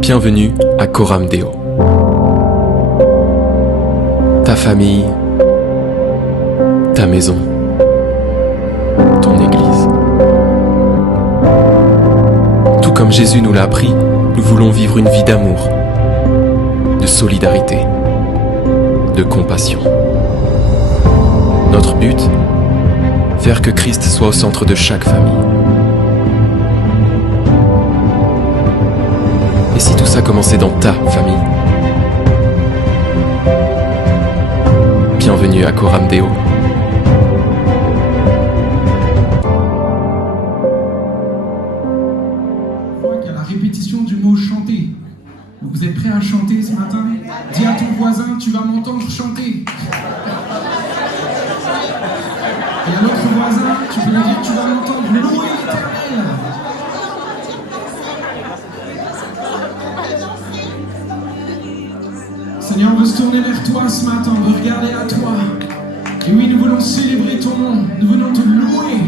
Bienvenue à Coram Deo. Ta famille, ta maison, ton église. Tout comme Jésus nous l'a appris, nous voulons vivre une vie d'amour, de solidarité, de compassion. Notre but, faire que Christ soit au centre de chaque famille. Et si tout ça commençait dans ta famille? Bienvenue à Coram Deo. Il y a la répétition du mot chanter. Donc vous êtes prêts à chanter ce matin? Dis à ton voisin, tu vas m'entendre chanter. Et à l'autre voisin, tu peux lui dire, tu vas m'entendre louer l'Éternel. Seigneur, on veut se tourner vers toi ce matin, on veut regarder à toi. Et oui, nous voulons célébrer ton nom, nous voulons te louer.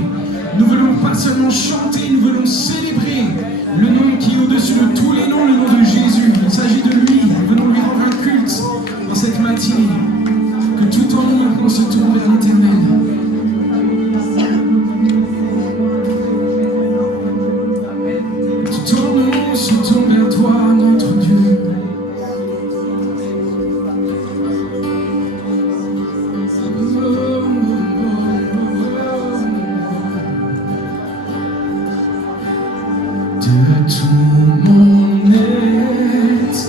Nous voulons pas seulement chanter, nous voulons célébrer le nom qui est au-dessus de tous les noms, le nom de Jésus. Il s'agit de lui, nous venons lui rendre un culte dans cette matinée. Que tout en nous, on se tourne vers l'Éternel. Tout en nous, on se tourne vers toi, notre Dieu. De tout mon être,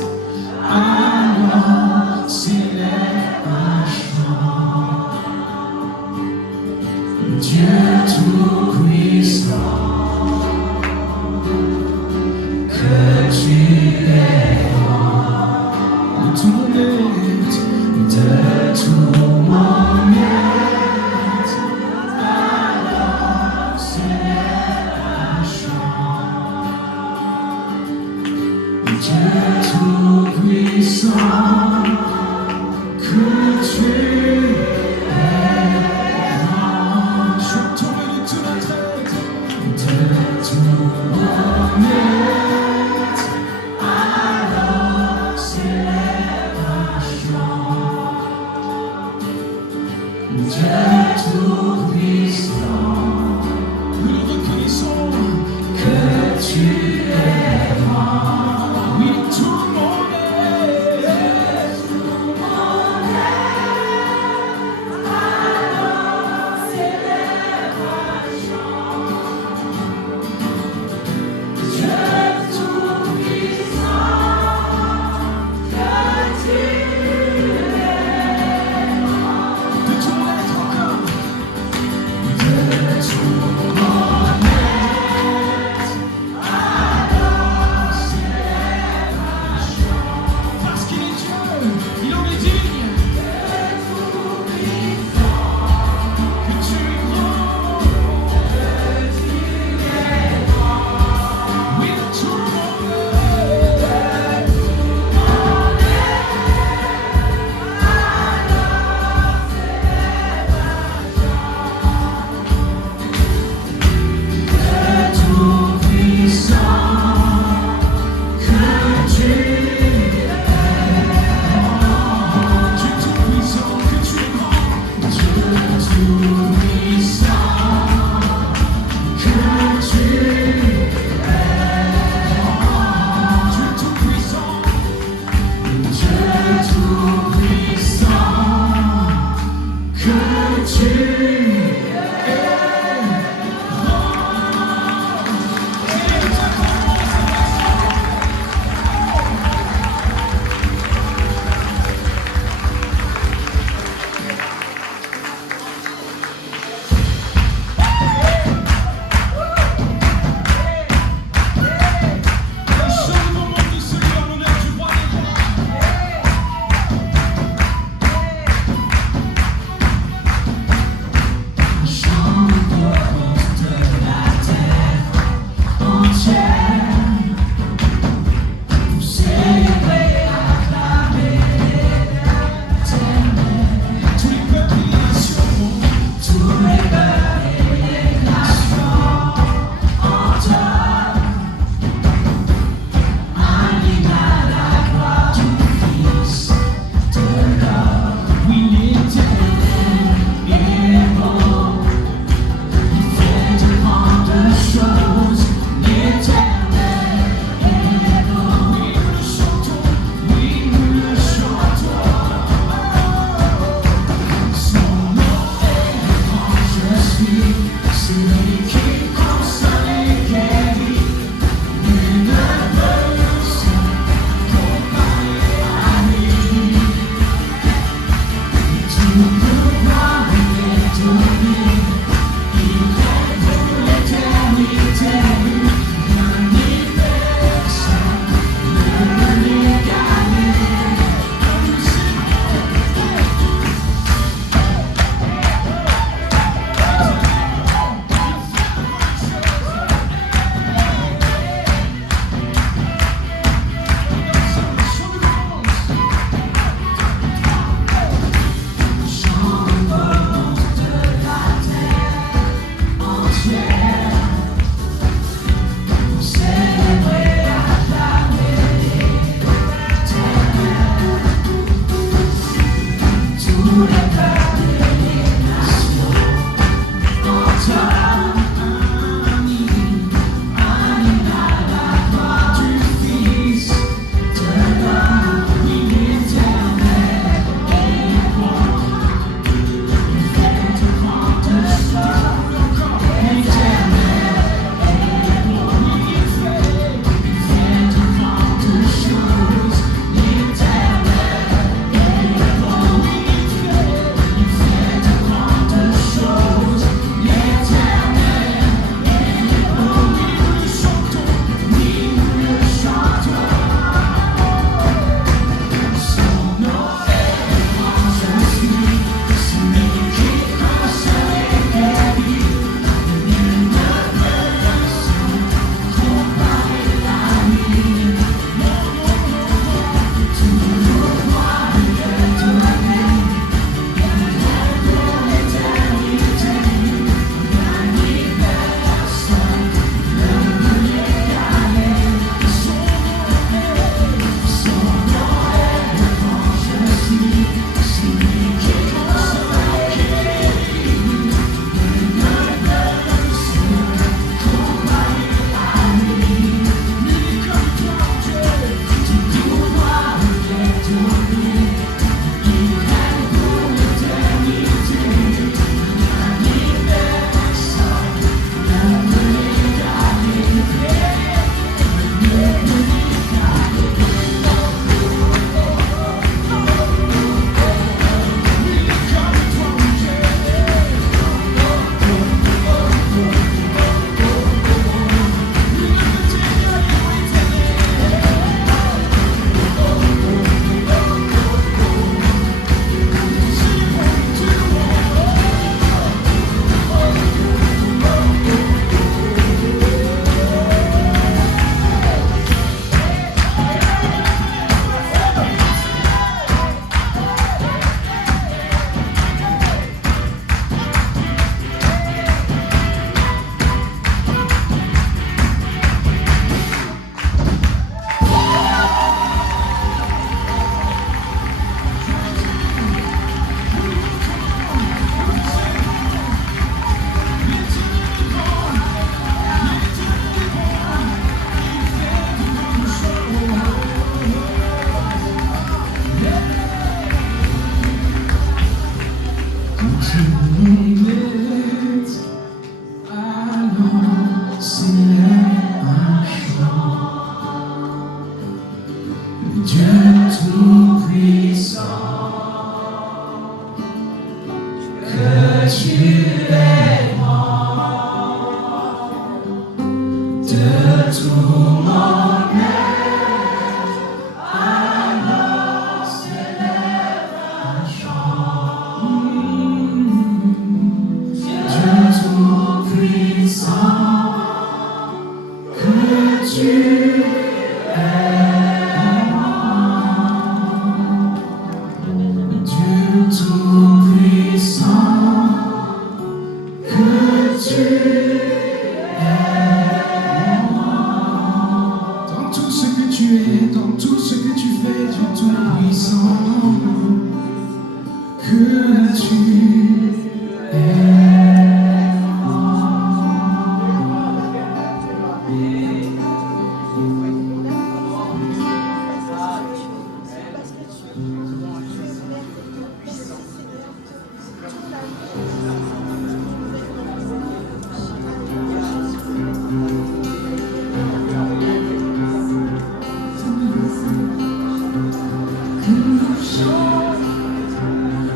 chose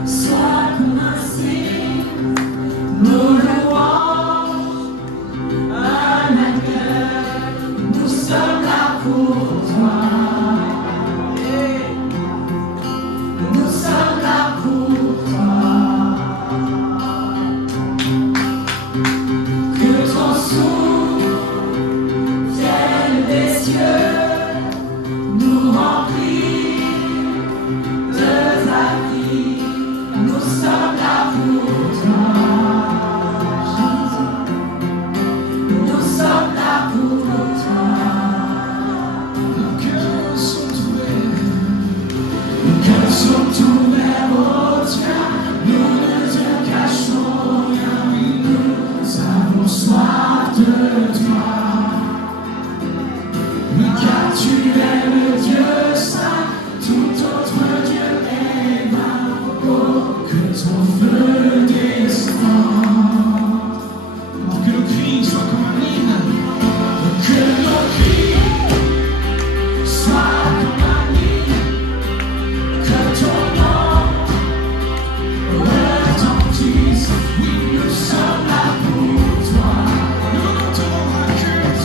soit comme un signe, nos louanges, un accueil, nous sommes là pour toi. Nous sommes là pour toi. Que ton souffle vienne des cieux, nous remplit de ta vie. Nous sommes là pour toi, Jésus. Nous sommes là pour toi. Nos cœurs sont ouverts. Nos cœurs sont ouverts au tien. Nous ne te cachons rien, oui, nous avons soif de toi. Oui, car tu es le Dieu saint, tout autre Dieu est vain. Oh, que ton feu descende. Pour que nos cris soient comme un hymne. Que nos cris soient comme un hymne. Que ton nom retentisse. Oui, nous sommes là pour toi. Nous venons te rendre un culte.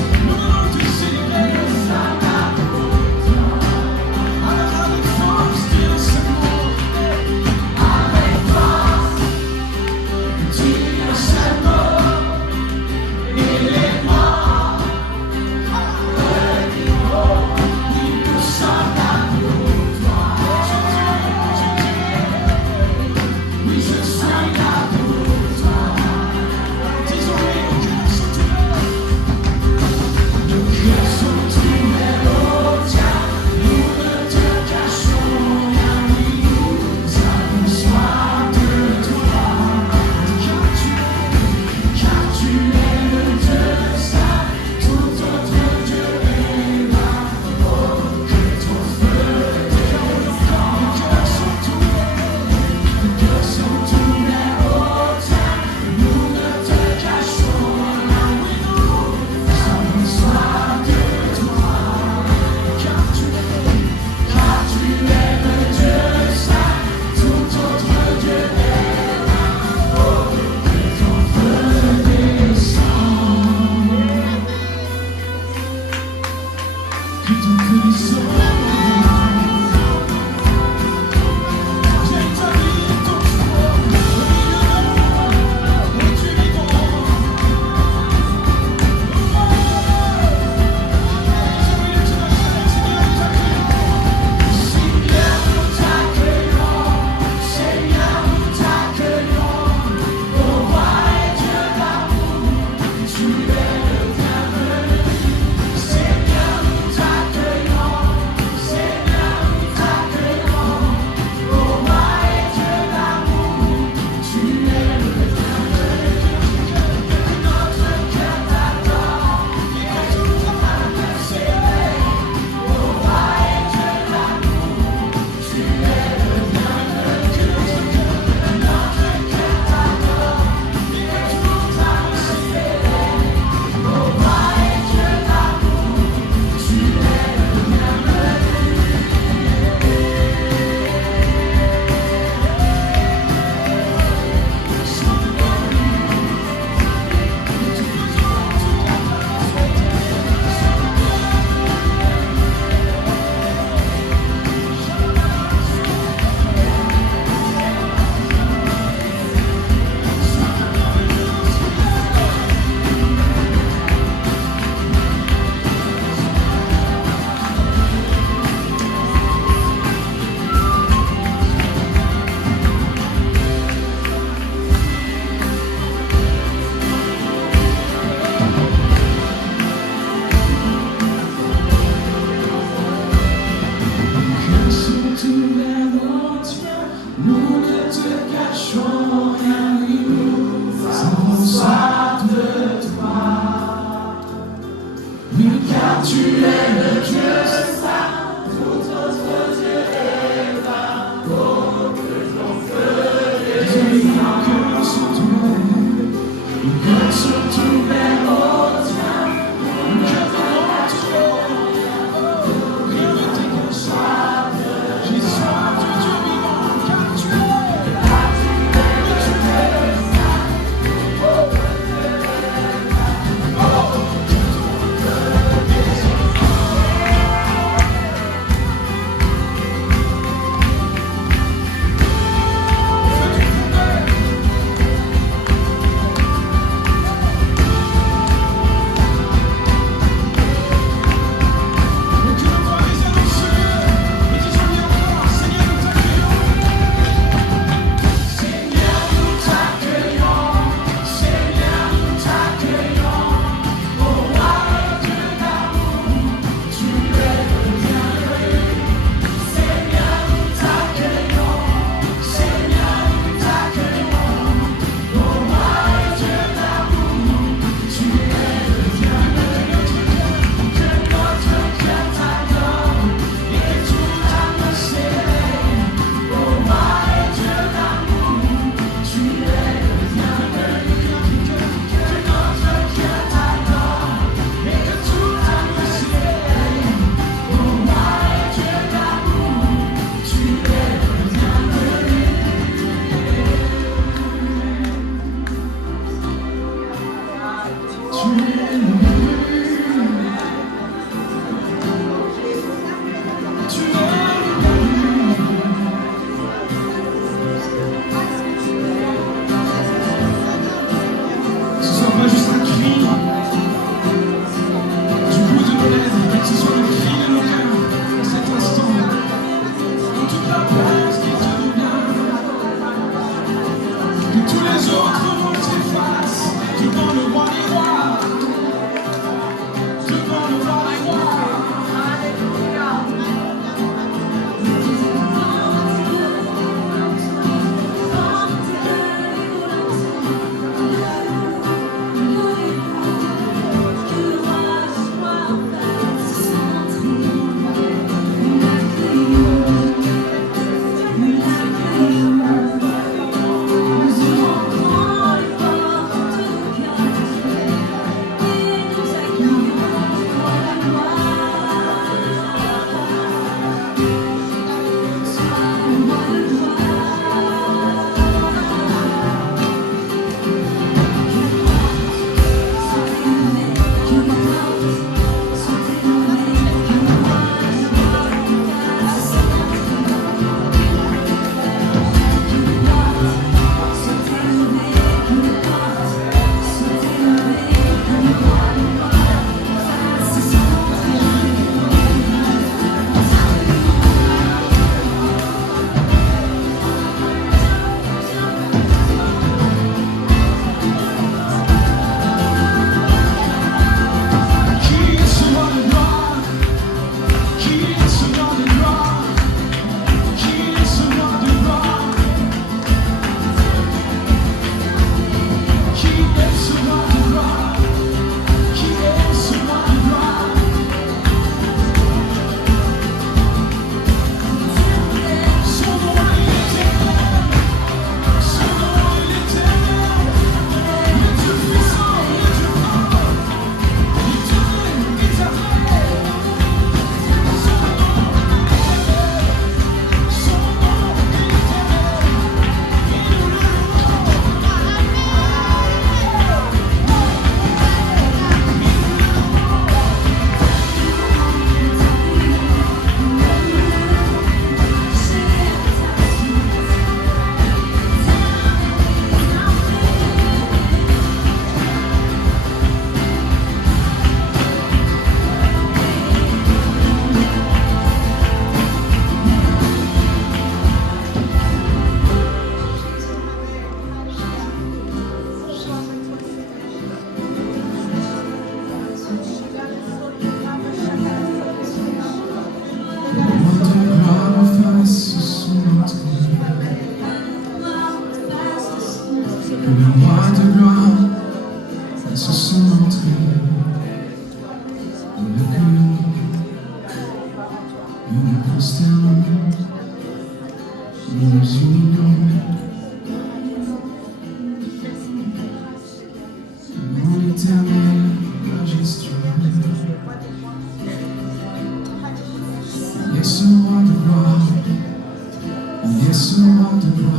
Il est sur le bord de gloire.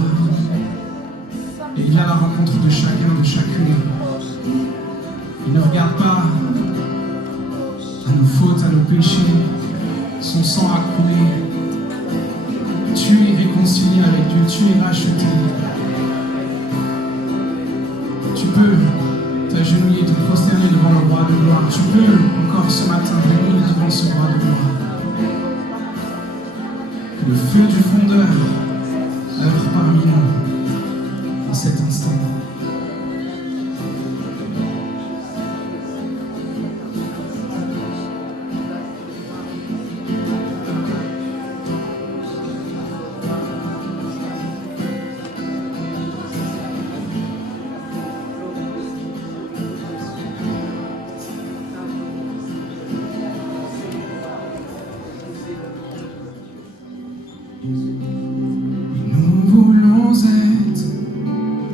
Et il a la rencontre de chacun, de chacune. Il ne regarde pas à nos fautes, à nos péchés. Son sang a coulé. Tu es réconcilié avec Dieu, tu es racheté. Tu peux t'agenouiller, te prosterner devant le roi de gloire. Tu peux encore ce matin venir devant ce roi de gloire. Que le feu du fondeur œuvre parmi nous en cet instant. Nous voulons être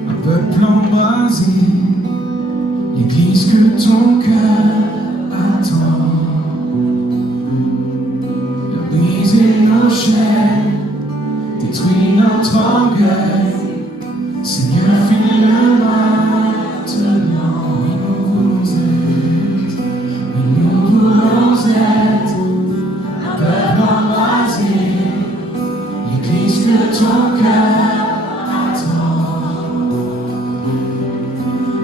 un peuple embrasé, l'église que ton cœur attend. De briser nos chaînes, détruire notre orgueil, Seigneur, fais-le maintenant. Oui, nous voulons être un peuple embrasé, l'église que ton cœur attend.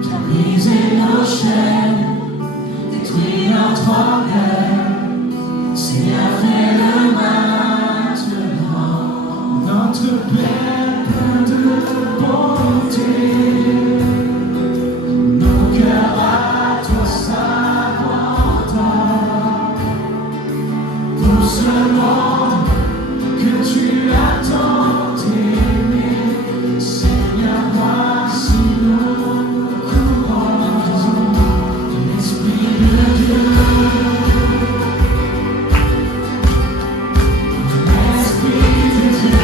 Viens briser nos chaînes, détruire notre orgueil, Seigneur, fais-le maintenant. Notre Père plein de bonté, nos cœurs à toi s'abandonnent. Pour ce monde que tu as tant aimé, Seigneur, voici nos couronnes. L'Esprit de Dieu, l'Esprit de Dieu,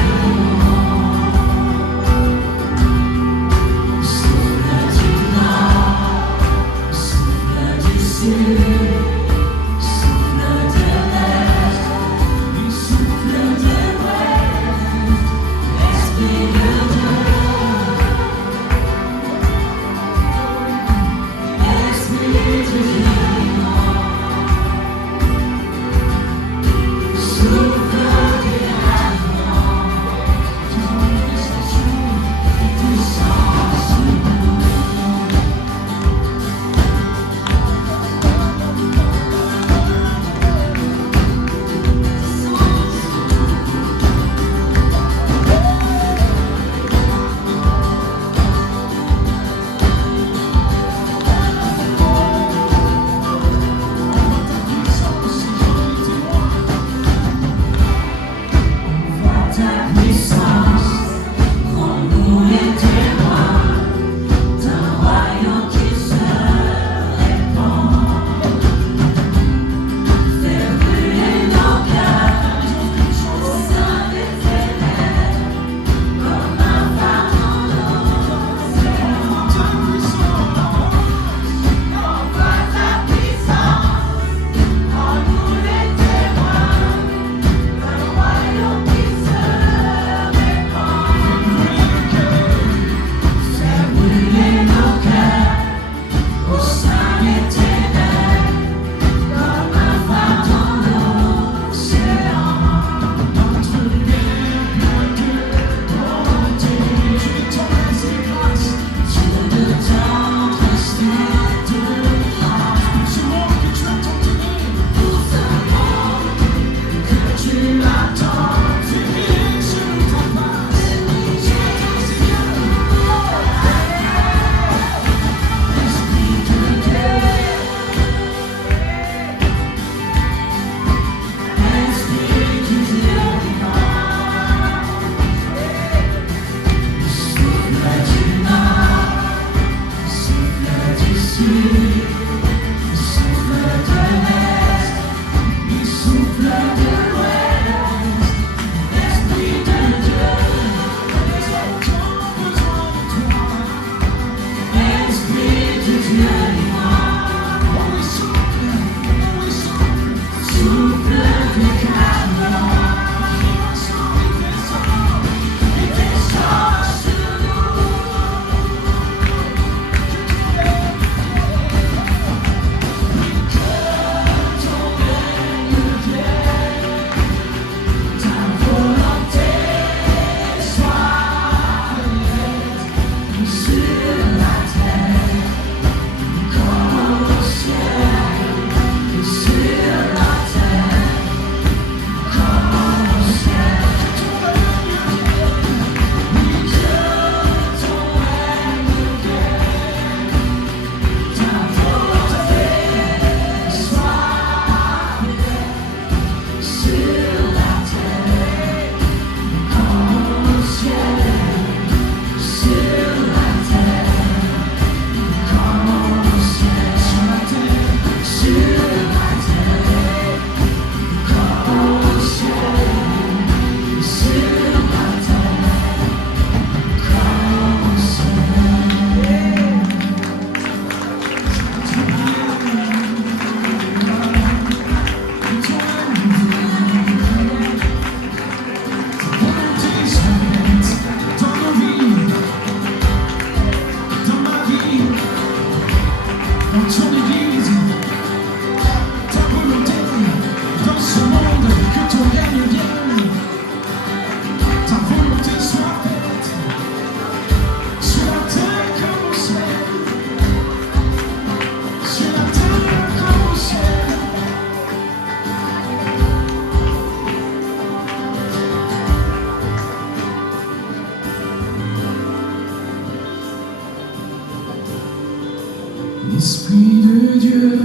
Esprit de Dieu,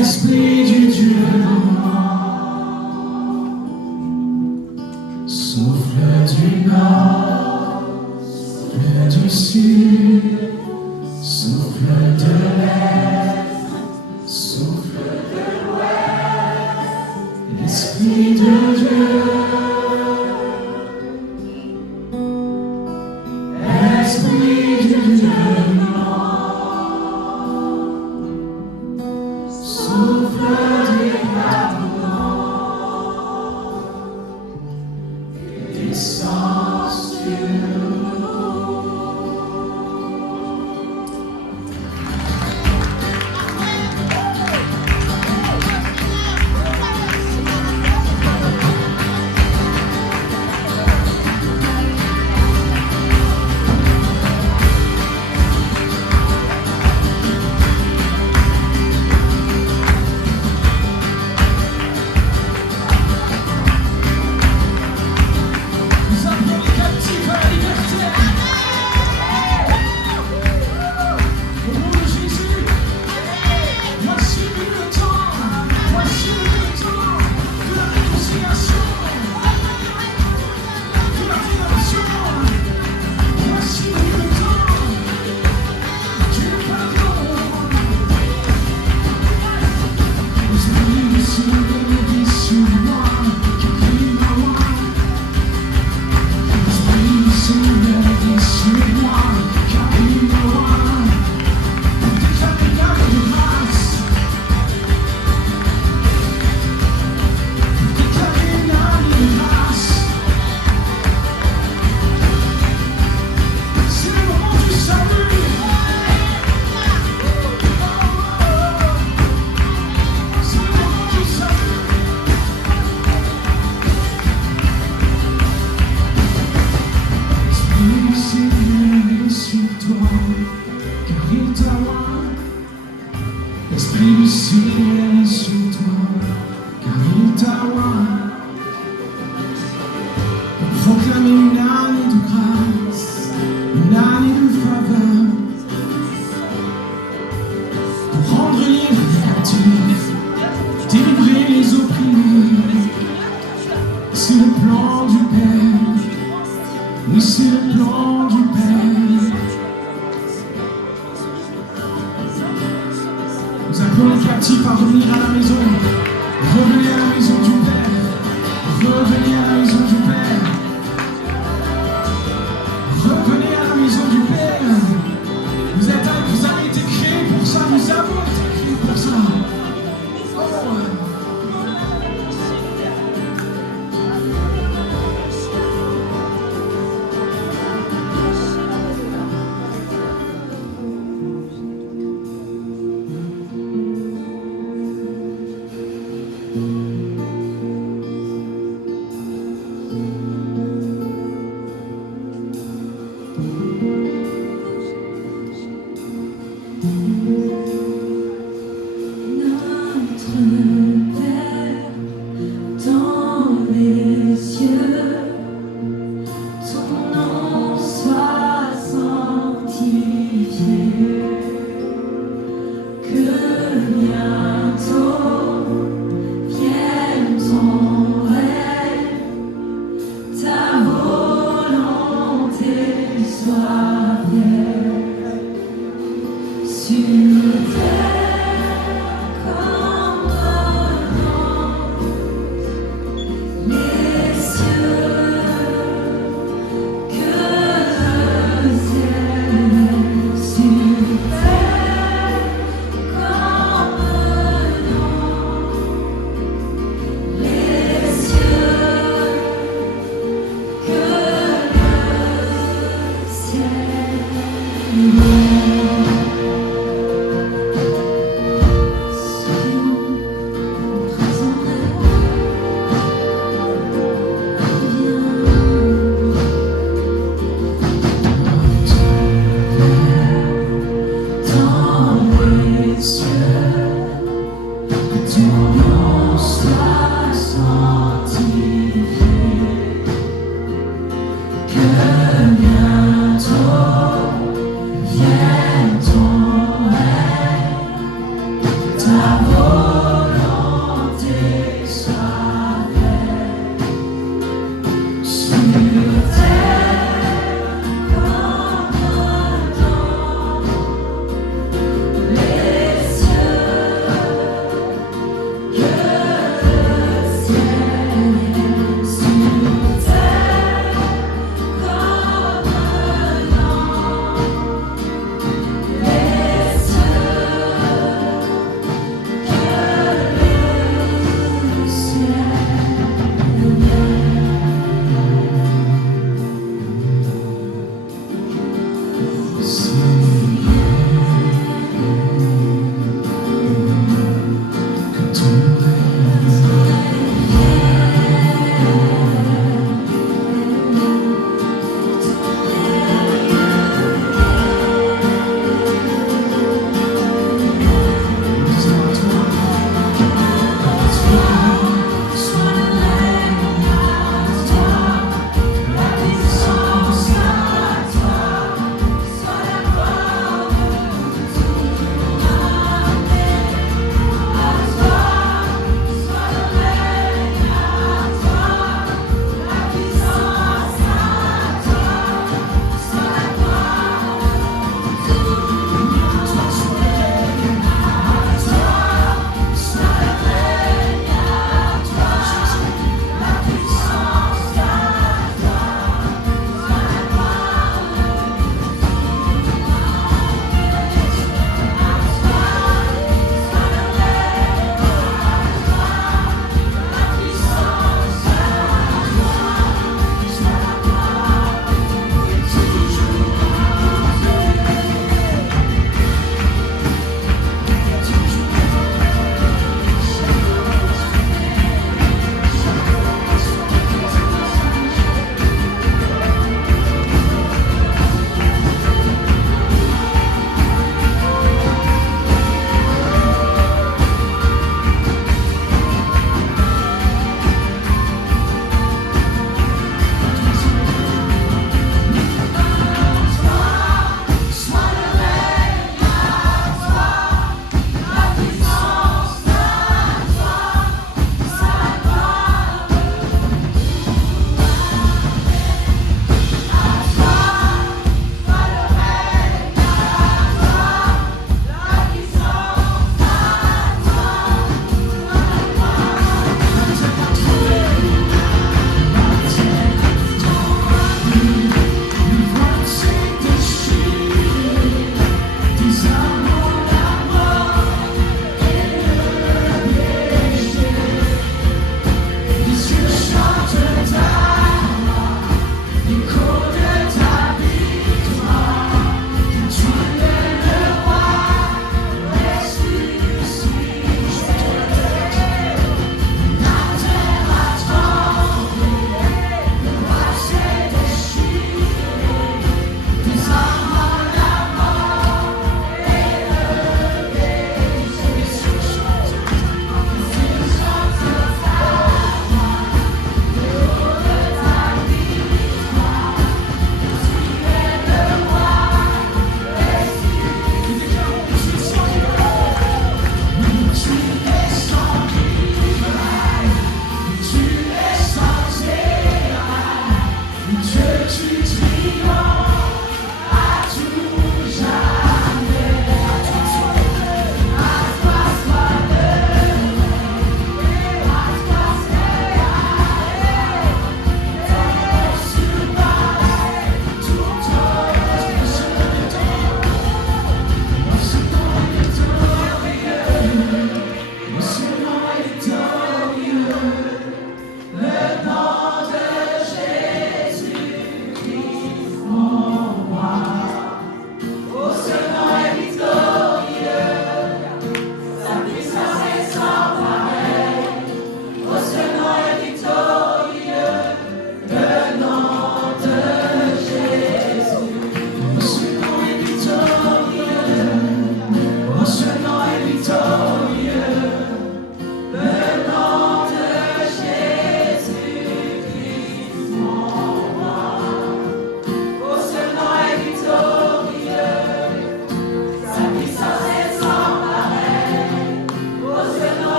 Esprit du Dieu vivant, souffle du nord, souffle du sud, souffle de l'est, souffle de l'ouest, Esprit de Dieu. Esprit du Dieu vivant, souffle du pardon et descend sur nous.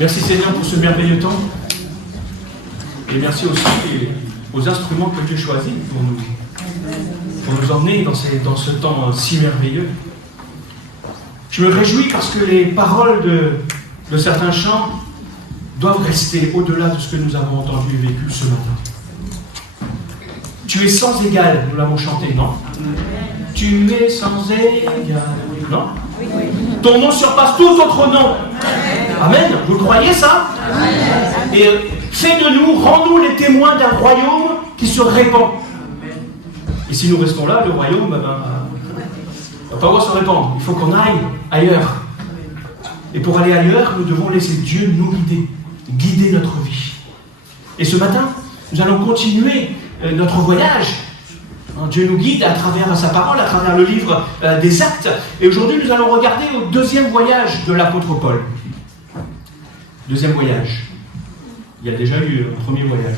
Merci Seigneur pour ce merveilleux temps. Et merci aussi aux instruments que tu as choisis pour nous emmener dans ce temps si merveilleux. Je me réjouis parce que les paroles de certains chants doivent rester au-delà de ce que nous avons entendu et vécu ce matin. Tu es sans égal, nous l'avons chanté, non? Tu es sans égal, non? Ton nom surpasse tout autre nom. Amen. Vous croyez ça? Et fais de nous, rends-nous les témoins d'un royaume qui se répand. Et si nous restons là, le royaume va pas pouvoir se répandre. Il faut qu'on aille ailleurs. Et pour aller ailleurs, nous devons laisser Dieu nous guider notre vie. Et ce matin, nous allons continuer notre voyage. Dieu nous guide à travers sa parole, à travers le livre des Actes. Et aujourd'hui, nous allons regarder au deuxième voyage de l'apôtre Paul. Deuxième voyage. Il y a déjà eu un premier voyage.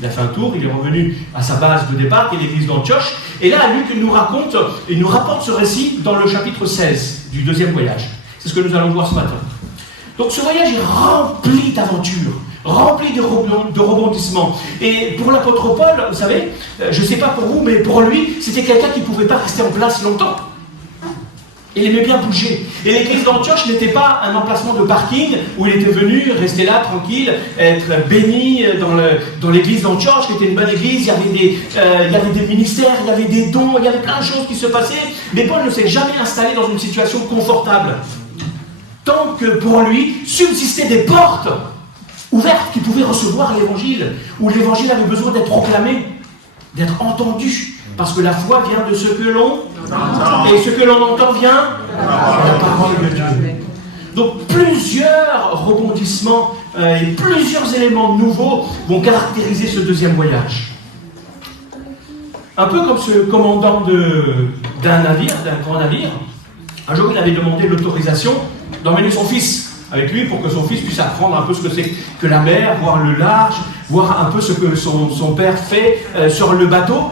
Il a fait un tour, il est revenu à sa base de départ, qui est l'église d'Antioche. Et là, Luc nous rapporte ce récit dans le chapitre 16 du deuxième voyage. C'est ce que nous allons voir ce matin. Donc ce voyage est rempli d'aventures, rempli de rebondissements. Et pour l'apôtre Paul, vous savez, je ne sais pas pour vous, mais pour lui, c'était quelqu'un qui ne pouvait pas rester en place longtemps. Il aimait bien bouger. Et l'église d'Antioche n'était pas un emplacement de parking où il était venu rester là, tranquille, être béni dans l'église d'Antioche, qui était une bonne église. Il y avait des ministères, il y avait des dons, il y avait plein de choses qui se passaient. Mais Paul ne s'est jamais installé dans une situation confortable. Tant que pour lui, subsistaient des portes ouvertes qui pouvaient recevoir l'évangile, où l'évangile avait besoin d'être proclamé, d'être entendu. Parce que la foi vient de ce que l'on entend. Et ce que l'on entend vient de la parole de Dieu. Donc plusieurs rebondissements et plusieurs éléments nouveaux vont caractériser ce deuxième voyage. Un peu comme ce commandant d'un navire, d'un grand navire, Un jour, il avait demandé l'autorisation d'emmener son fils avec lui pour que son fils puisse apprendre un peu ce que c'est que la mer, voir le large, voir un peu ce que son père fait sur le bateau.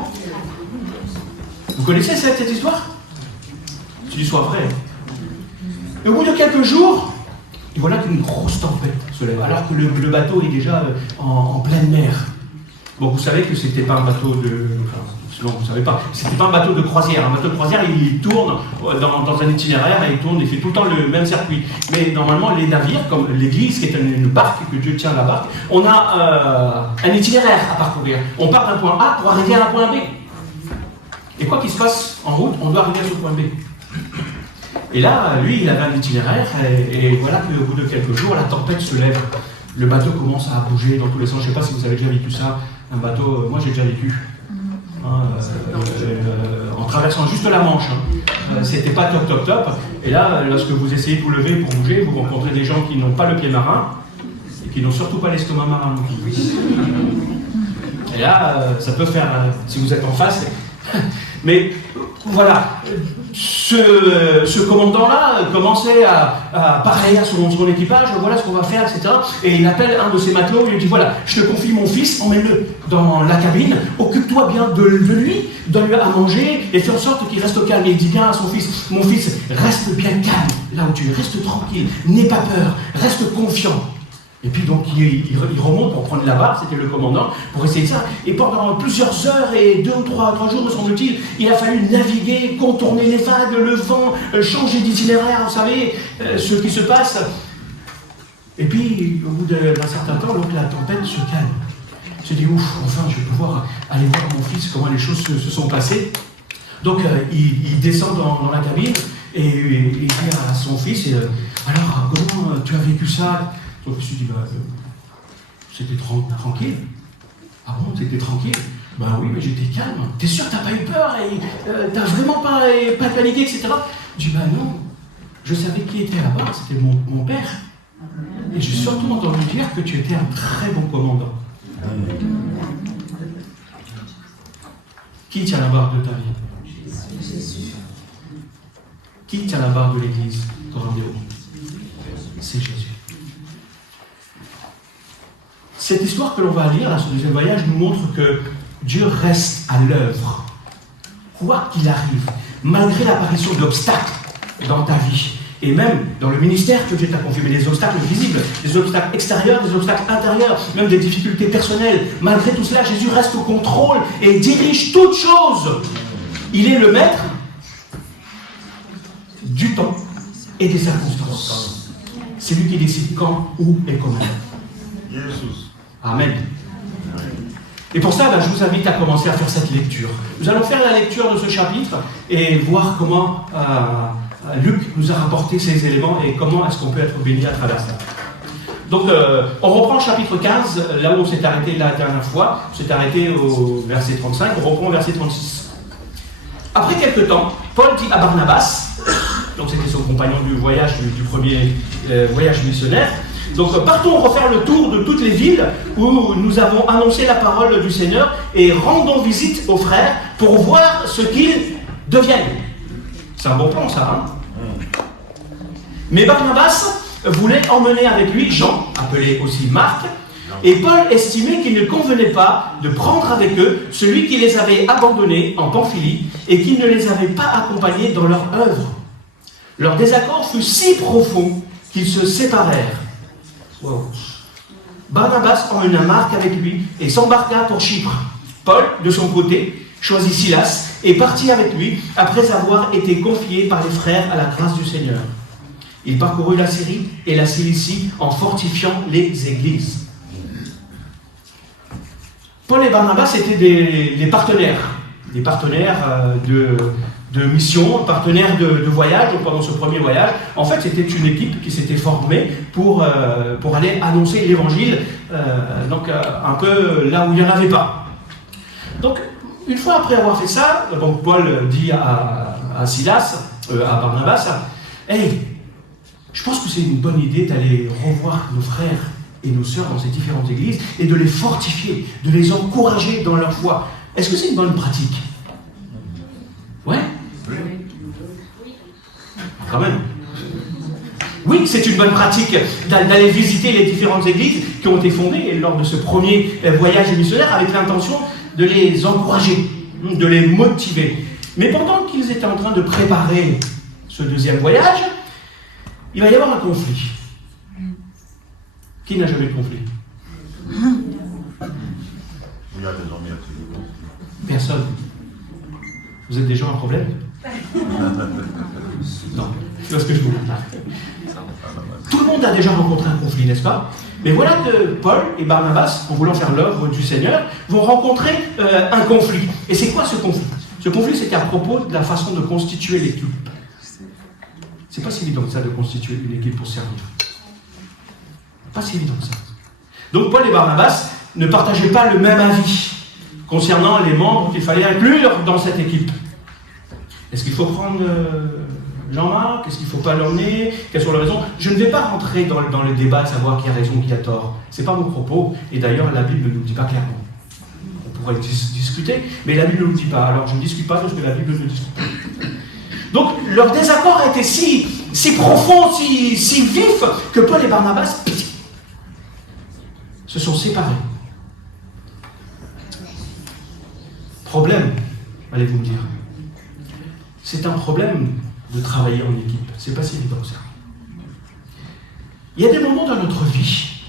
Vous connaissez cette histoire? C'est une histoire vraie. Et au bout de quelques jours, et voilà qu'une grosse tempête se lève, alors que le bateau est déjà en pleine mer. Bon, vous savez que c'était pas un bateau de... Sinon, vous ne savez pas. C'était pas un bateau de croisière. Un bateau de croisière, il tourne dans un itinéraire et il fait tout le temps le même circuit. Mais normalement, les navires, comme l'église, qui est une barque, que Dieu tient la barque, on a un itinéraire à parcourir. On part d'un point A pour arriver à un point B. Et quoi qu'il se passe en route, on doit arriver à ce point B. Et là, lui, il avait un itinéraire, et voilà qu'au bout de quelques jours, la tempête se lève. Le bateau commence à bouger dans tous les sens. Je ne sais pas si vous avez déjà vécu ça. Un bateau, moi j'ai déjà vécu. En traversant juste la Manche. C'était pas top. Et là, lorsque vous essayez de vous lever pour bouger, vous rencontrez des gens qui n'ont pas le pied marin et qui n'ont surtout pas l'estomac marin non plus. Et là, ça peut faire, si vous êtes en face. Mais voilà, ce commandant-là commençait à parler à son équipage, voilà ce qu'on va faire, etc. Et il appelle un de ses matelots, il lui dit, voilà, je te confie mon fils, emmène-le dans la cabine, occupe-toi bien de lui, donne-lui à manger, et fais en sorte qu'il reste calme. Et il dit bien à son fils, mon fils, reste bien calme, là où tu es, reste tranquille, n'aie pas peur, reste confiant. Et puis donc il remonte pour prendre la barre, c'était le commandant, pour essayer ça. Et pendant plusieurs heures et 2 ou 3 jours, me semble-t-il, il a fallu naviguer, contourner les vagues, le vent, changer d'itinéraire, vous savez, ce qui se passe. Et puis, au bout d'un certain temps, donc, la tempête se calme. Il se dit, ouf, enfin, je vais pouvoir aller voir mon fils, comment les choses se sont passées. Donc, il descend dans la cabine et il dit à son fils, alors, comment tu as vécu ça? Donc je me suis dit, c'était tranquille. Ah bon, t'étais tranquille? Ben oui, mais j'étais calme. T'es sûr que t'as pas eu peur et t'as vraiment pas paniqué, etc. Je dis, ben non, je savais qui était là-bas, c'était mon père. Et j'ai surtout entendu dire que tu étais un très bon commandant. Qui tient la barre de ta vie? Qui tient la barre de l'église, Corandéo? C'est Jésus. Cette histoire que l'on va lire, là, sur le deuxième voyage, nous montre que Dieu reste à l'œuvre, quoi qu'il arrive, malgré l'apparition d'obstacles dans ta vie, et même dans le ministère que Dieu t'a confié, mais des obstacles visibles, des obstacles extérieurs, des obstacles intérieurs, même des difficultés personnelles. Malgré tout cela, Jésus reste au contrôle et dirige toutes choses. Il est le maître du temps et des circonstances. C'est lui qui décide quand, où et comment. Amen. Et pour ça, je vous invite à commencer à faire cette lecture. Nous allons faire la lecture de ce chapitre et voir comment Luc nous a rapporté ces éléments et comment est-ce qu'on peut être béni à travers ça. Donc, on reprend le chapitre 15, là où on s'est arrêté la dernière fois. On s'est arrêté au verset 35, on reprend au verset 36. Après quelque temps, Paul dit à Barnabas, donc c'était son compagnon du voyage, du premier voyage missionnaire, donc partons refaire le tour de toutes les villes où nous avons annoncé la parole du Seigneur et rendons visite aux frères pour voir ce qu'ils deviennent. C'est un bon plan ça, hein? Mais Barnabas voulait emmener avec lui Jean, appelé aussi Marc, et Paul estimait qu'il ne convenait pas de prendre avec eux celui qui les avait abandonnés en Pamphylie et qui ne les avait pas accompagnés dans leur œuvre. Leur désaccord fut si profond qu'ils se séparèrent. Wow. Barnabas emmena Marc avec lui et s'embarqua pour Chypre. Paul, de son côté, choisit Silas et partit avec lui après avoir été confié par les frères à la grâce du Seigneur. Il parcourut la Syrie et la Cilicie en fortifiant les églises. Paul et Barnabas étaient des partenaires de mission, partenaires de voyage. Donc pendant ce premier voyage, en fait, c'était une équipe qui s'était formée pour aller annoncer l'évangile, un peu là où il n'y en avait pas. Donc, une fois après avoir fait ça, donc Paul dit à Silas, à Barnabas, « Hey, je pense que c'est une bonne idée d'aller revoir nos frères et nos sœurs dans ces différentes églises et de les fortifier, de les encourager dans leur foi. Est-ce que c'est une bonne pratique? Ouais? Quand même. Oui, c'est une bonne pratique d'aller visiter les différentes églises qui ont été fondées lors de ce premier voyage missionnaire avec l'intention de les encourager, de les motiver. Mais pendant qu'ils étaient en train de préparer ce deuxième voyage, il va y avoir un conflit. Qui n'a jamais de conflit? Personne. Vous êtes des gens à problème? Non, tu vois ce que je veux dire. Tout le monde a déjà rencontré un conflit, n'est-ce pas? Mais voilà que Paul et Barnabas, en voulant faire l'œuvre du Seigneur, vont rencontrer un conflit. Et c'est quoi ce conflit? Ce conflit, c'était à propos de la façon de constituer l'équipe. C'est pas si évident que ça de constituer une équipe pour servir. Pas si évident que ça. Donc Paul et Barnabas ne partageaient pas le même avis concernant les membres qu'il fallait inclure dans cette équipe. Est-ce qu'il faut prendre Jean-Marc? Est-ce qu'il ne faut pas l'emmener? Quelles sont les raisons? Je ne vais pas rentrer dans le débat de savoir qui a raison, qui a tort. Ce n'est pas mon propos. Et d'ailleurs, la Bible ne nous le dit pas clairement. On pourrait discuter, mais la Bible ne nous le dit pas. Alors je ne discute pas parce que la Bible ne discute pas. Donc leur désaccord était si profond, si vif, que Paul et Barnabas se sont séparés. Problème, allez-vous me dire. C'est un problème de travailler en équipe. C'est pas si évident que ça. Il y a des moments dans notre vie,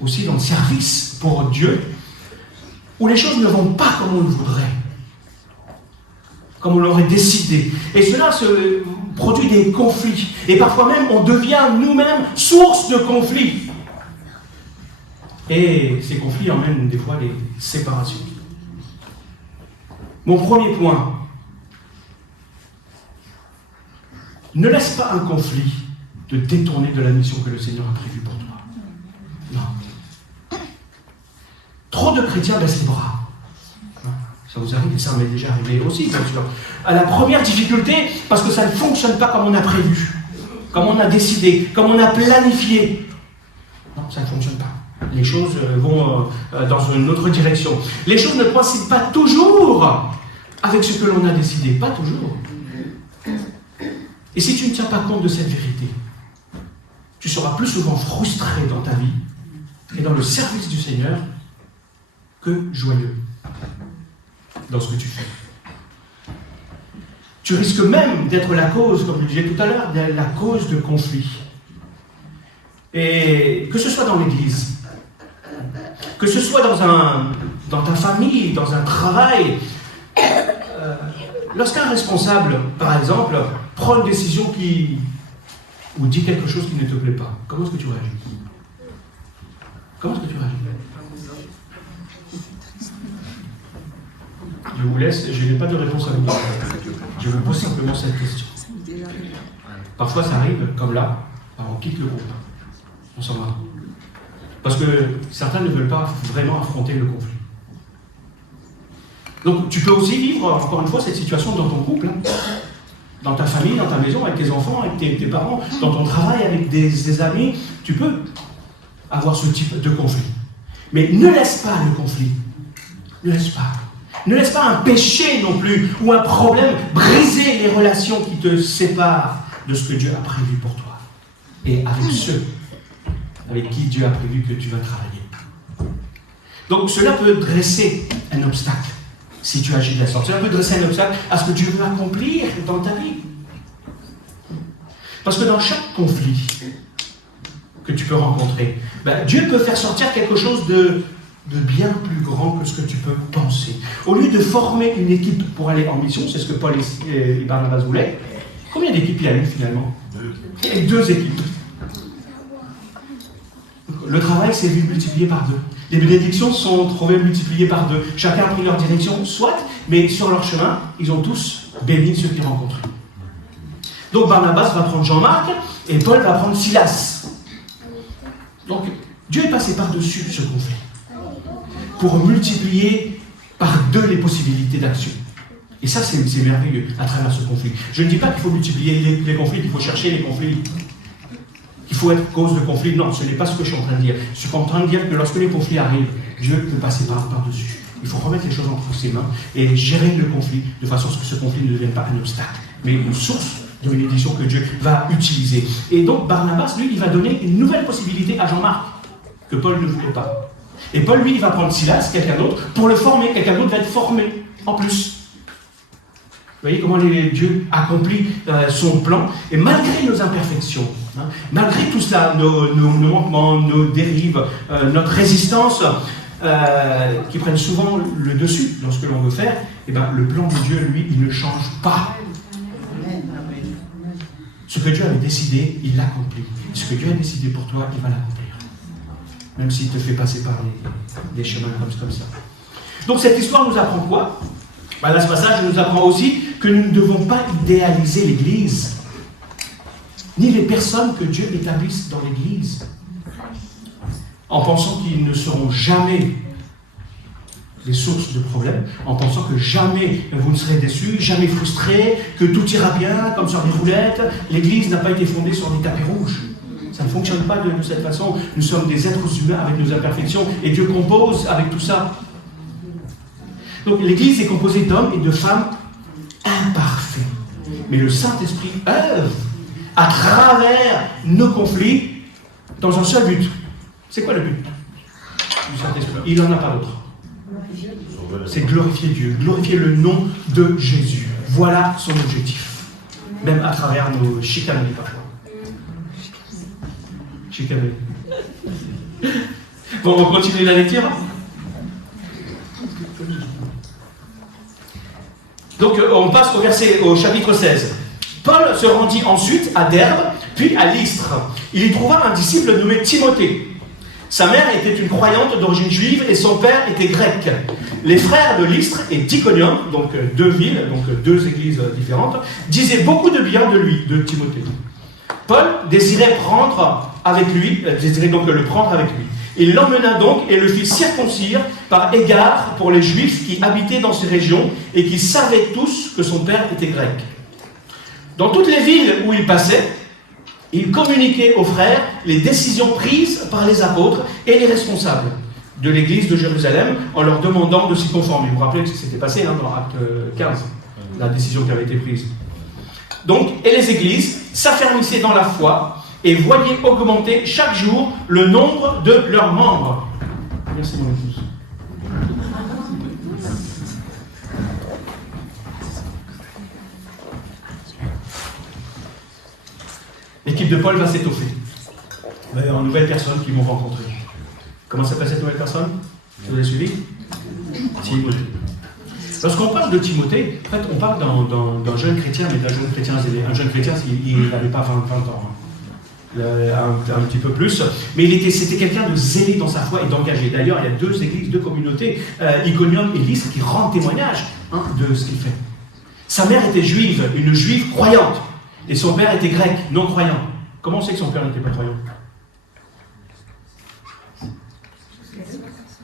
aussi dans le service pour Dieu, où les choses ne vont pas comme on le voudrait, comme on l'aurait décidé. Et cela se produit des conflits. Et parfois même, on devient nous-mêmes source de conflits. Et ces conflits emmènent des fois les séparations. Mon premier point, ne laisse pas un conflit te détourner de la mission que le Seigneur a prévue pour toi. Non. Trop de chrétiens baissent les bras. Ça vous arrive, et ça m'est déjà arrivé aussi, bien sûr. À la première difficulté, parce que ça ne fonctionne pas comme on a prévu, comme on a décidé, comme on a planifié. Non, ça ne fonctionne pas. Les choses vont dans une autre direction. Les choses ne coïncident pas toujours avec ce que l'on a décidé. Pas toujours. Et si tu ne tiens pas compte de cette vérité, tu seras plus souvent frustré dans ta vie et dans le service du Seigneur que joyeux dans ce que tu fais. Tu risques même d'être la cause, comme je le disais tout à l'heure, la cause de conflits. Et que ce soit dans l'église, que ce soit dans ta famille, dans un travail, lorsqu'un responsable, par exemple, prend une décision ou dit quelque chose qui ne te plaît pas, comment est-ce que tu réagis? Comment est-ce que tu réagis? Je vous laisse, je n'ai pas de réponse à vous donner. Je vous pose simplement cette question. Parfois ça arrive, comme là, on quitte le groupe. On s'en va. Parce que certains ne veulent pas vraiment affronter le conflit. Donc tu peux aussi vivre, encore une fois, cette situation dans ton couple, hein, dans ta famille, dans ta maison, avec tes enfants, avec tes parents, dans ton travail, avec des amis. Tu peux avoir ce type de conflit. Mais ne laisse pas le conflit. Ne laisse pas. Ne laisse pas un péché non plus, ou un problème briser les relations qui te séparent de ce que Dieu a prévu pour toi. Et avec ceux avec qui Dieu a prévu que tu vas travailler. Donc cela peut dresser un obstacle, si tu agis de la sorte. Cela peut dresser un obstacle à ce que Dieu veut accomplir dans ta vie. Parce que dans chaque conflit que tu peux rencontrer, Dieu peut faire sortir quelque chose de bien plus grand que ce que tu peux penser. Au lieu de former une équipe pour aller en mission, c'est ce que Paul et Barnabas voulaient, combien d'équipes il y a eu finalement? Et 2 équipes. Le travail s'est vu multiplié par 2. Les bénédictions sont trouvées multipliées par 2. Chacun a pris leur direction, soit, mais sur leur chemin, ils ont tous béni ceux qu'ils rencontraient. Donc Barnabas va prendre Jean-Marc et Paul va prendre Silas. Donc Dieu est passé par-dessus ce conflit pour multiplier par 2 les possibilités d'action. Et ça, c'est merveilleux à travers ce conflit. Je ne dis pas qu'il faut multiplier les conflits, qu'il faut chercher les conflits, qu'il faut être cause de conflit. Non, ce n'est pas ce que je suis en train de dire. Je suis en train de dire que lorsque les conflits arrivent, Dieu peut passer par-dessus. Il faut remettre les choses entre ses mains et gérer le conflit de façon à ce que ce conflit ne devienne pas un obstacle, mais une source de bénédiction que Dieu va utiliser. Et donc Barnabas, lui, il va donner une nouvelle possibilité à Jean-Marc, que Paul ne voulait pas. Et Paul, lui, il va prendre Silas, quelqu'un d'autre, pour le former. Quelqu'un d'autre va être formé, en plus. Vous voyez comment Dieu accomplit son plan. Et malgré nos imperfections, malgré tout cela, nos manquements, nos dérives, notre résistance, qui prennent souvent le dessus dans ce que l'on veut faire, eh ben, le plan de Dieu, lui, il ne change pas. Ce que Dieu avait décidé, il l'accomplit. Ce que Dieu a décidé pour toi, il va l'accomplir. Même s'il te fait passer par des chemins comme ça. Donc cette histoire nous apprend quoi? Là, ce passage nous apprend aussi que nous ne devons pas idéaliser l'Église, ni les personnes que Dieu établisse dans l'Église, en pensant qu'ils ne seront jamais les sources de problèmes, en pensant que jamais vous ne serez déçus, jamais frustrés, que tout ira bien, comme sur des roulettes. L'Église n'a pas été fondée sur des tapis rouges. Ça ne fonctionne pas de cette façon. Nous sommes des êtres humains avec nos imperfections, et Dieu compose avec tout ça. Donc l'Église est composée d'hommes et de femmes imparfaits. Mais le Saint-Esprit œuvre à travers nos conflits dans un seul but. C'est quoi le but du Saint-Esprit? Il n'en a pas d'autre. C'est glorifier Dieu, glorifier le nom de Jésus. Voilà son objectif. Même à travers nos chicaneries parfois. Chicaneries. Bon, on continue la lecture. Donc on passe au chapitre 16. Paul se rendit ensuite à Derbe, puis à Lystre. Il y trouva un disciple nommé Timothée. Sa mère était une croyante d'origine juive et son père était grec. Les frères de Lystre et d'Iconium, donc deux villes, donc deux églises différentes, disaient beaucoup de bien de lui, de Timothée. Paul désirait donc le prendre avec lui. Il l'emmena donc et le fit circoncire par égard pour les Juifs qui habitaient dans ces régions et qui savaient tous que son père était grec. Dans toutes les villes où il passait, il communiquait aux frères les décisions prises par les apôtres et les responsables de l'église de Jérusalem en leur demandant de s'y conformer. Vous vous rappelez ce qui s'était passé dans Acte 15, la décision qui avait été prise. Donc, et les églises s'affermissaient dans la foi et voyaient augmenter chaque jour le nombre de leurs membres. Merci mon épouse. L'équipe de Paul va s'étoffer. Il va y avoir une nouvelle personne qu'ils vont rencontrer. Comment s'appelle cette nouvelle personne? Vous avez suivi? Timothée. Lorsqu'on parle de Timothée, en fait, on parle d'un jeune chrétien, mais d'un jeune chrétien zélé. Un jeune chrétien, il n'avait pas 20 ans. Un petit peu plus. Mais c'était quelqu'un de zélé dans sa foi et d'engagé. D'ailleurs, il y a deux églises, deux communautés, Iconium et Lystre, qui rendent témoignage de ce qu'il fait. Sa mère était juive, une juive croyante. Et son père était grec, non croyant. Comment on sait que son père n'était pas croyant?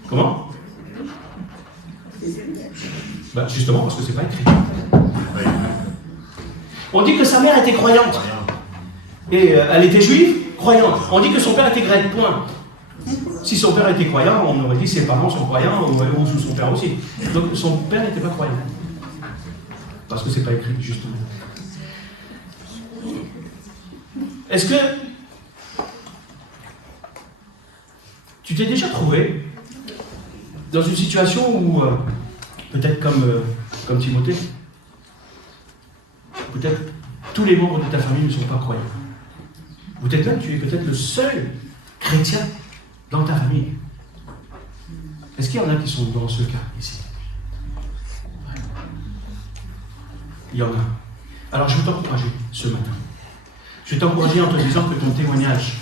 Comment? Justement, parce que c'est pas écrit. On dit que sa mère était croyante. Et elle était juive, croyante. On dit que son père était grec, point. Si son père était croyant, on aurait dit que ses parents sont croyants, ou son père aussi. Donc son père n'était pas croyant. Parce que c'est pas écrit, justement. Est-ce que tu t'es déjà trouvé dans une situation où, peut-être comme Timothée, peut-être tous les membres de ta famille ne sont pas croyants. Peut-être même tu es peut-être le seul chrétien dans ta famille. Est-ce qu'il y en a qui sont dans ce cas ici? Il y en a. Alors je veux t'encourager ce matin. Je vais t'encourager en te disant que ton témoignage,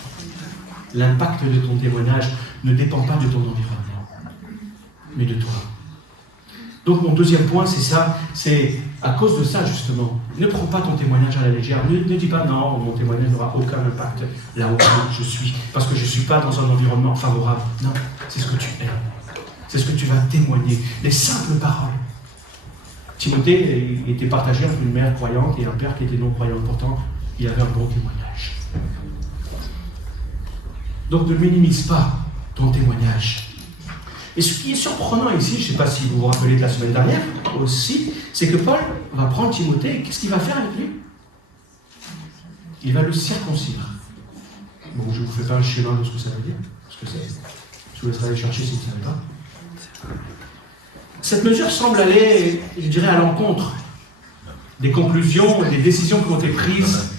l'impact de ton témoignage ne dépend pas de ton environnement, mais de toi. Donc mon deuxième point, c'est ça, c'est à cause de ça justement. Ne prends pas ton témoignage à la légère, ne dis pas non, mon témoignage n'aura aucun impact là où je suis, parce que je ne suis pas dans un environnement favorable. Non, c'est ce que tu es, c'est ce que tu vas témoigner, les simples paroles. Timothée était partagé entre une mère croyante et un père qui était non croyant, pourtant il avait un bon témoignage. Donc ne minimise pas ton témoignage. Et ce qui est surprenant ici, je ne sais pas si vous vous rappelez de la semaine dernière aussi, c'est que Paul va prendre Timothée et qu'est-ce qu'il va faire avec lui? il va le circoncire. Bon, je ne vous fais pas un schéma de ce que ça veut dire, ce que c'est. Je vous laisserai aller chercher si vous ne savez pas. Cette mesure semble aller, je dirais, à l'encontre des conclusions et des décisions qui ont été prises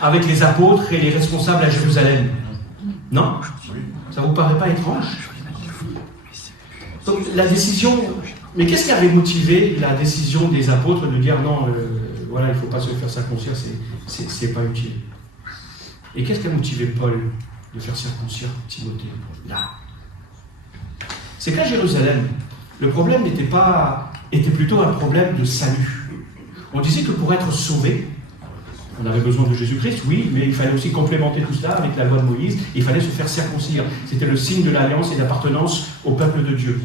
avec les apôtres et les responsables à Jérusalem. Non? Ça ne vous paraît pas étrange? Donc la décision... Mais qu'est-ce qui avait motivé la décision des apôtres de dire non, voilà, il ne faut pas se faire circoncire, c'est pas utile? Et qu'est-ce qui a motivé Paul de faire circoncire Timothée là? C'est qu'à Jérusalem, le problème était plutôt un problème de salut. On disait que pour être sauvé, on avait besoin de Jésus-Christ, oui, mais il fallait aussi complémenter tout cela avec la loi de Moïse, et il fallait se faire circoncire. C'était le signe de l'alliance et d'appartenance au peuple de Dieu.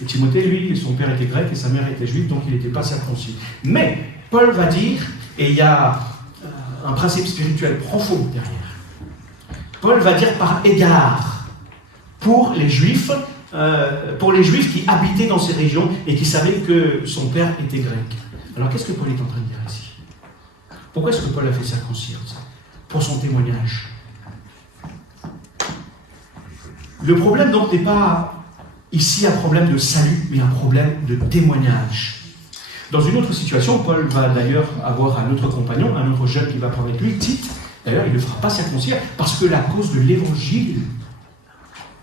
Et Timothée, lui, son père était grec et sa mère était juive, donc il n'était pas circoncis. Mais Paul va dire, et il y a un principe spirituel profond derrière, Paul va dire par égard pour les Juifs qui habitaient dans ces régions et qui savaient que son père était grec. Alors qu'est-ce que Paul est en train de dire ici? Pourquoi est-ce que Paul a fait circoncire? Pour son témoignage. Le problème donc n'est pas ici un problème de salut, mais un problème de témoignage. Dans une autre situation, Paul va d'ailleurs avoir un autre compagnon, un autre jeune qui va prendre avec lui, Tite. D'ailleurs, il ne le fera pas circoncire parce que la cause de l'évangile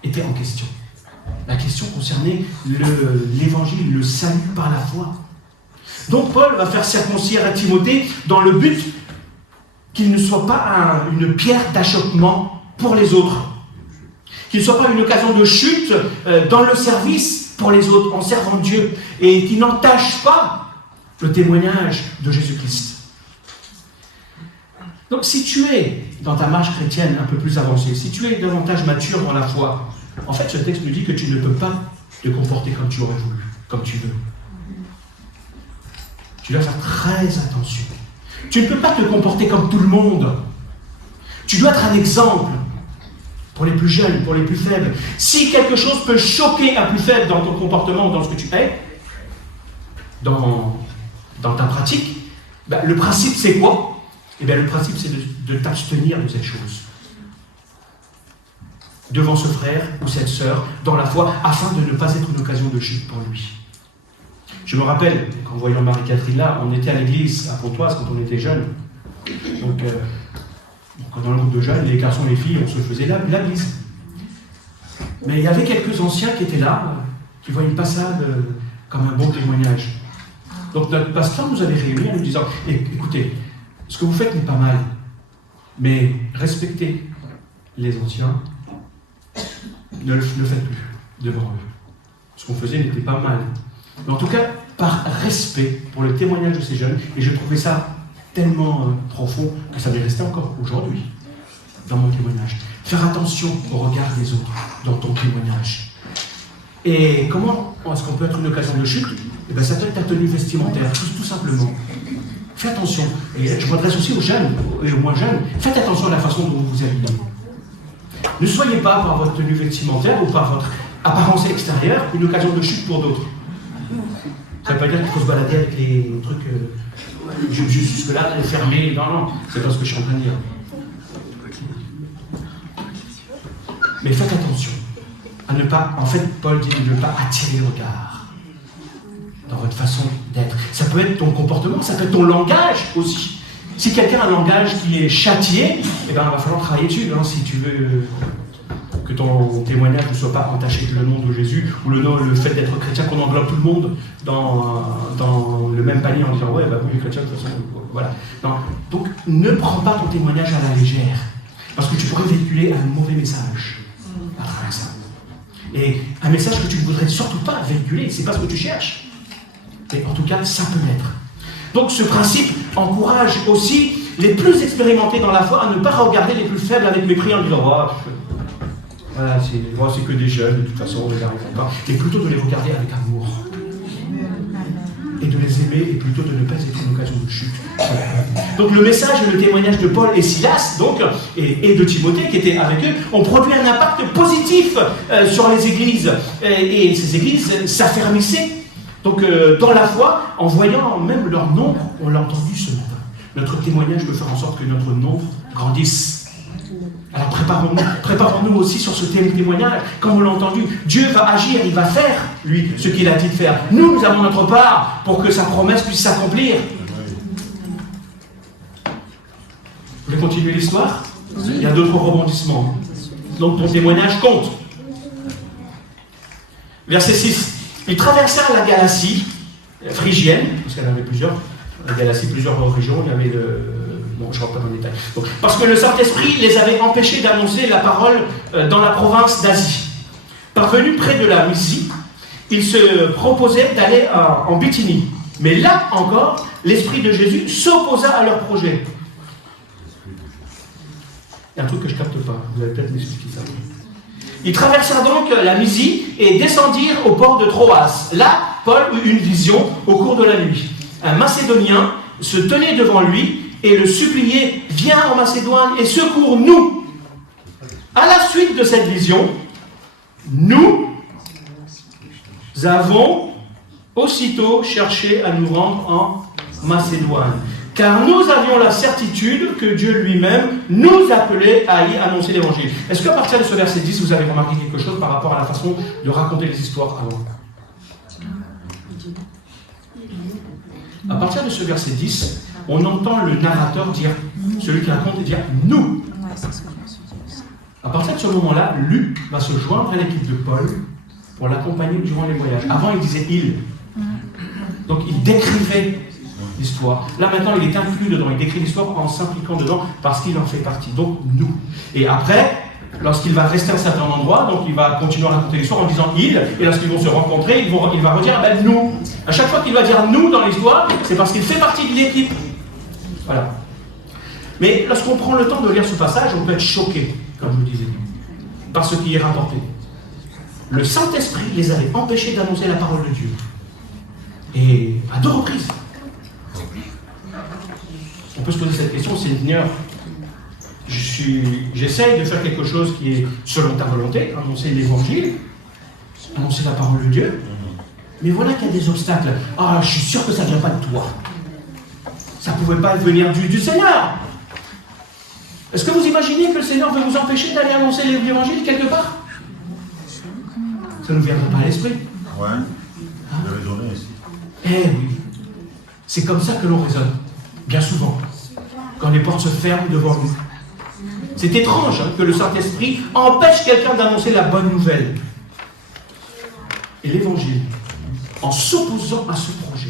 était en question. La question concernait l'évangile, le salut par la foi. Donc Paul va faire circoncire à Timothée dans le but qu'il ne soit pas une pierre d'achoppement pour les autres. Qu'il ne soit pas une occasion de chute dans le service pour les autres, en servant Dieu, et qui n'entache pas le témoignage de Jésus-Christ. Donc si tu es dans ta marche chrétienne un peu plus avancée, si tu es davantage mature dans la foi, en fait ce texte nous dit que tu ne peux pas te comporter comme tu aurais voulu, comme tu veux. Tu dois faire très attention. Tu ne peux pas te comporter comme tout le monde. Tu dois être un exemple pour les plus jeunes, pour les plus faibles. Si quelque chose peut choquer un plus faible dans ton comportement, dans ce que tu es, dans ta pratique, le principe c'est quoi? Le principe c'est de t'abstenir de cette chose. Devant ce frère ou cette sœur, dans la foi, afin de ne pas être une occasion de chute pour lui. Je me rappelle, qu'en voyant Marie-Catherine là, on était à l'église à Pontoise quand on était jeunes. Donc, dans le groupe de jeunes, les garçons et les filles, on se faisait la bise. Mais il y avait quelques anciens qui étaient là, qui voyaient pas ça comme un bon témoignage. Donc notre pasteur nous avait réunis en nous disant, écoutez, ce que vous faites n'est pas mal, mais respectez les anciens, ne le faites plus devant eux. Ce qu'on faisait n'était pas mal. Mais en tout cas, par respect pour le témoignage de ces jeunes, et je trouvais ça tellement profond que ça m'est resté encore aujourd'hui dans mon témoignage. Faire attention au regard des autres dans ton témoignage. Et comment est-ce qu'on peut être une occasion de chute? Ça peut être ta tenue vestimentaire, tout simplement. Faites attention. Et je m'adresse aussi aux jeunes et aux moins jeunes. Faites attention à la façon dont vous vous habillez. Ne soyez pas par votre tenue vestimentaire ou par votre apparence extérieure une occasion de chute pour d'autres. Ça ne veut pas dire qu'il faut se balader avec les trucs jusque-là, fermés. Non, c'est pas ce que je suis en train de dire. Mais faites attention à ne pas, en fait, Paul dit de ne pas attirer le regard dans votre façon d'être. Ça peut être ton comportement, ça peut être ton langage aussi. Si quelqu'un a un langage qui est châtié, il va falloir travailler dessus, si tu veux que ton témoignage ne soit pas entaché de le nom de Jésus, ou le fait d'être chrétien, qu'on englobe tout le monde dans le même panier en disant ouais, vous êtes chrétien, de toute façon, voilà. Non. Donc ne prends pas ton témoignage à la légère, parce que tu pourrais véhiculer un mauvais message à travers ça. Et un message que tu ne voudrais surtout pas véhiculer, c'est pas ce que tu cherches. Mais en tout cas, ça peut l'être. Donc ce principe encourage aussi les plus expérimentés dans la foi à ne pas regarder les plus faibles avec mépris en disant voilà, c'est que des jeunes, de toute façon, on ne les arrivera pas. Mais plutôt de les regarder avec amour. Et de les aimer, et plutôt de ne pas être une occasion de chute. Donc le message et le témoignage de Paul et Silas, donc, et de Timothée, qui étaient avec eux, ont produit un impact positif sur les églises. Et ces églises s'affermissaient donc, dans la foi, en voyant même leur nombre, on l'a entendu ce matin, Notre témoignage peut faire en sorte que notre nombre grandisse. Alors préparons-nous aussi sur ce témoignage. Comme on l'a entendu, Dieu va agir, il va faire, lui, ce qu'il a dit de faire. Nous avons notre part pour que sa promesse puisse s'accomplir. Vous voulez continuer l'histoire? Il y a d'autres rebondissements. Donc ton témoignage compte. Verset 6. Ils traversèrent la Galatie phrygienne, parce qu'elle avait plusieurs, la Galatie, plusieurs régions, il y avait bon, je ne rentre pas dans le détail. Donc, parce que le Saint-Esprit les avait empêchés d'annoncer la parole dans la province d'Asie. Parvenus près de la Mysie, ils se proposaient d'aller en Bithynie. Mais là encore, l'Esprit de Jésus s'opposa à leur projet. Il y a un truc que je ne capte pas, vous allez peut-être m'expliquer ça. Ils traversèrent donc la Mysie et descendirent au port de Troas. Là, Paul eut une vision au cours de la nuit. Un Macédonien se tenait devant lui et le suppliait « Viens en Macédoine et secours-nous » À la suite de cette vision, nous avons aussitôt cherché à nous rendre en Macédoine. Car nous avions la certitude que Dieu lui-même nous appelait à y annoncer l'évangile. Est-ce qu'à partir de ce verset 10, vous avez remarqué quelque chose par rapport à la façon de raconter les histoires avant? À partir de ce verset 10, on entend le narrateur dire, celui qui raconte, dire « nous ». À partir de ce moment-là, Luc va se joindre à l'équipe de Paul pour l'accompagner durant les voyages. Avant, il disait « il ». Donc, il décrivait l'histoire. Là, maintenant, il est inclus dedans. Il décrit l'histoire en s'impliquant dedans parce qu'il en fait partie. Donc, nous. Et après, lorsqu'il va rester à un certain endroit, donc il va continuer à raconter l'histoire en disant « il ». Et lorsqu'ils vont se rencontrer, il va redire « nous ». À chaque fois qu'il va dire « nous » dans l'histoire, c'est parce qu'il fait partie de l'équipe. Voilà. Mais lorsqu'on prend le temps de lire ce passage, on peut être choqué, comme je vous disais, par ce qui est rapporté. Le Saint-Esprit les avait empêchés d'annoncer la parole de Dieu. Et à 2 reprises. On peut se poser cette question, Seigneur, j'essaye de faire quelque chose qui est selon ta volonté, annoncer l'évangile, annoncer la parole de Dieu, mais voilà qu'il y a des obstacles. Ah, je suis sûr que ça ne vient pas de toi. Ça ne pouvait pas venir du Seigneur. Est-ce que vous imaginez que le Seigneur veut vous empêcher d'aller annoncer l'évangile quelque part? Ça ne nous viendra pas à l'esprit. Ouais, vous avez raisonné ici. Eh oui, c'est comme ça que l'on raisonne, bien souvent, quand les portes se ferment devant nous. C'est étrange que le Saint-Esprit empêche quelqu'un d'annoncer la bonne nouvelle. Et l'évangile, en s'opposant à ce projet.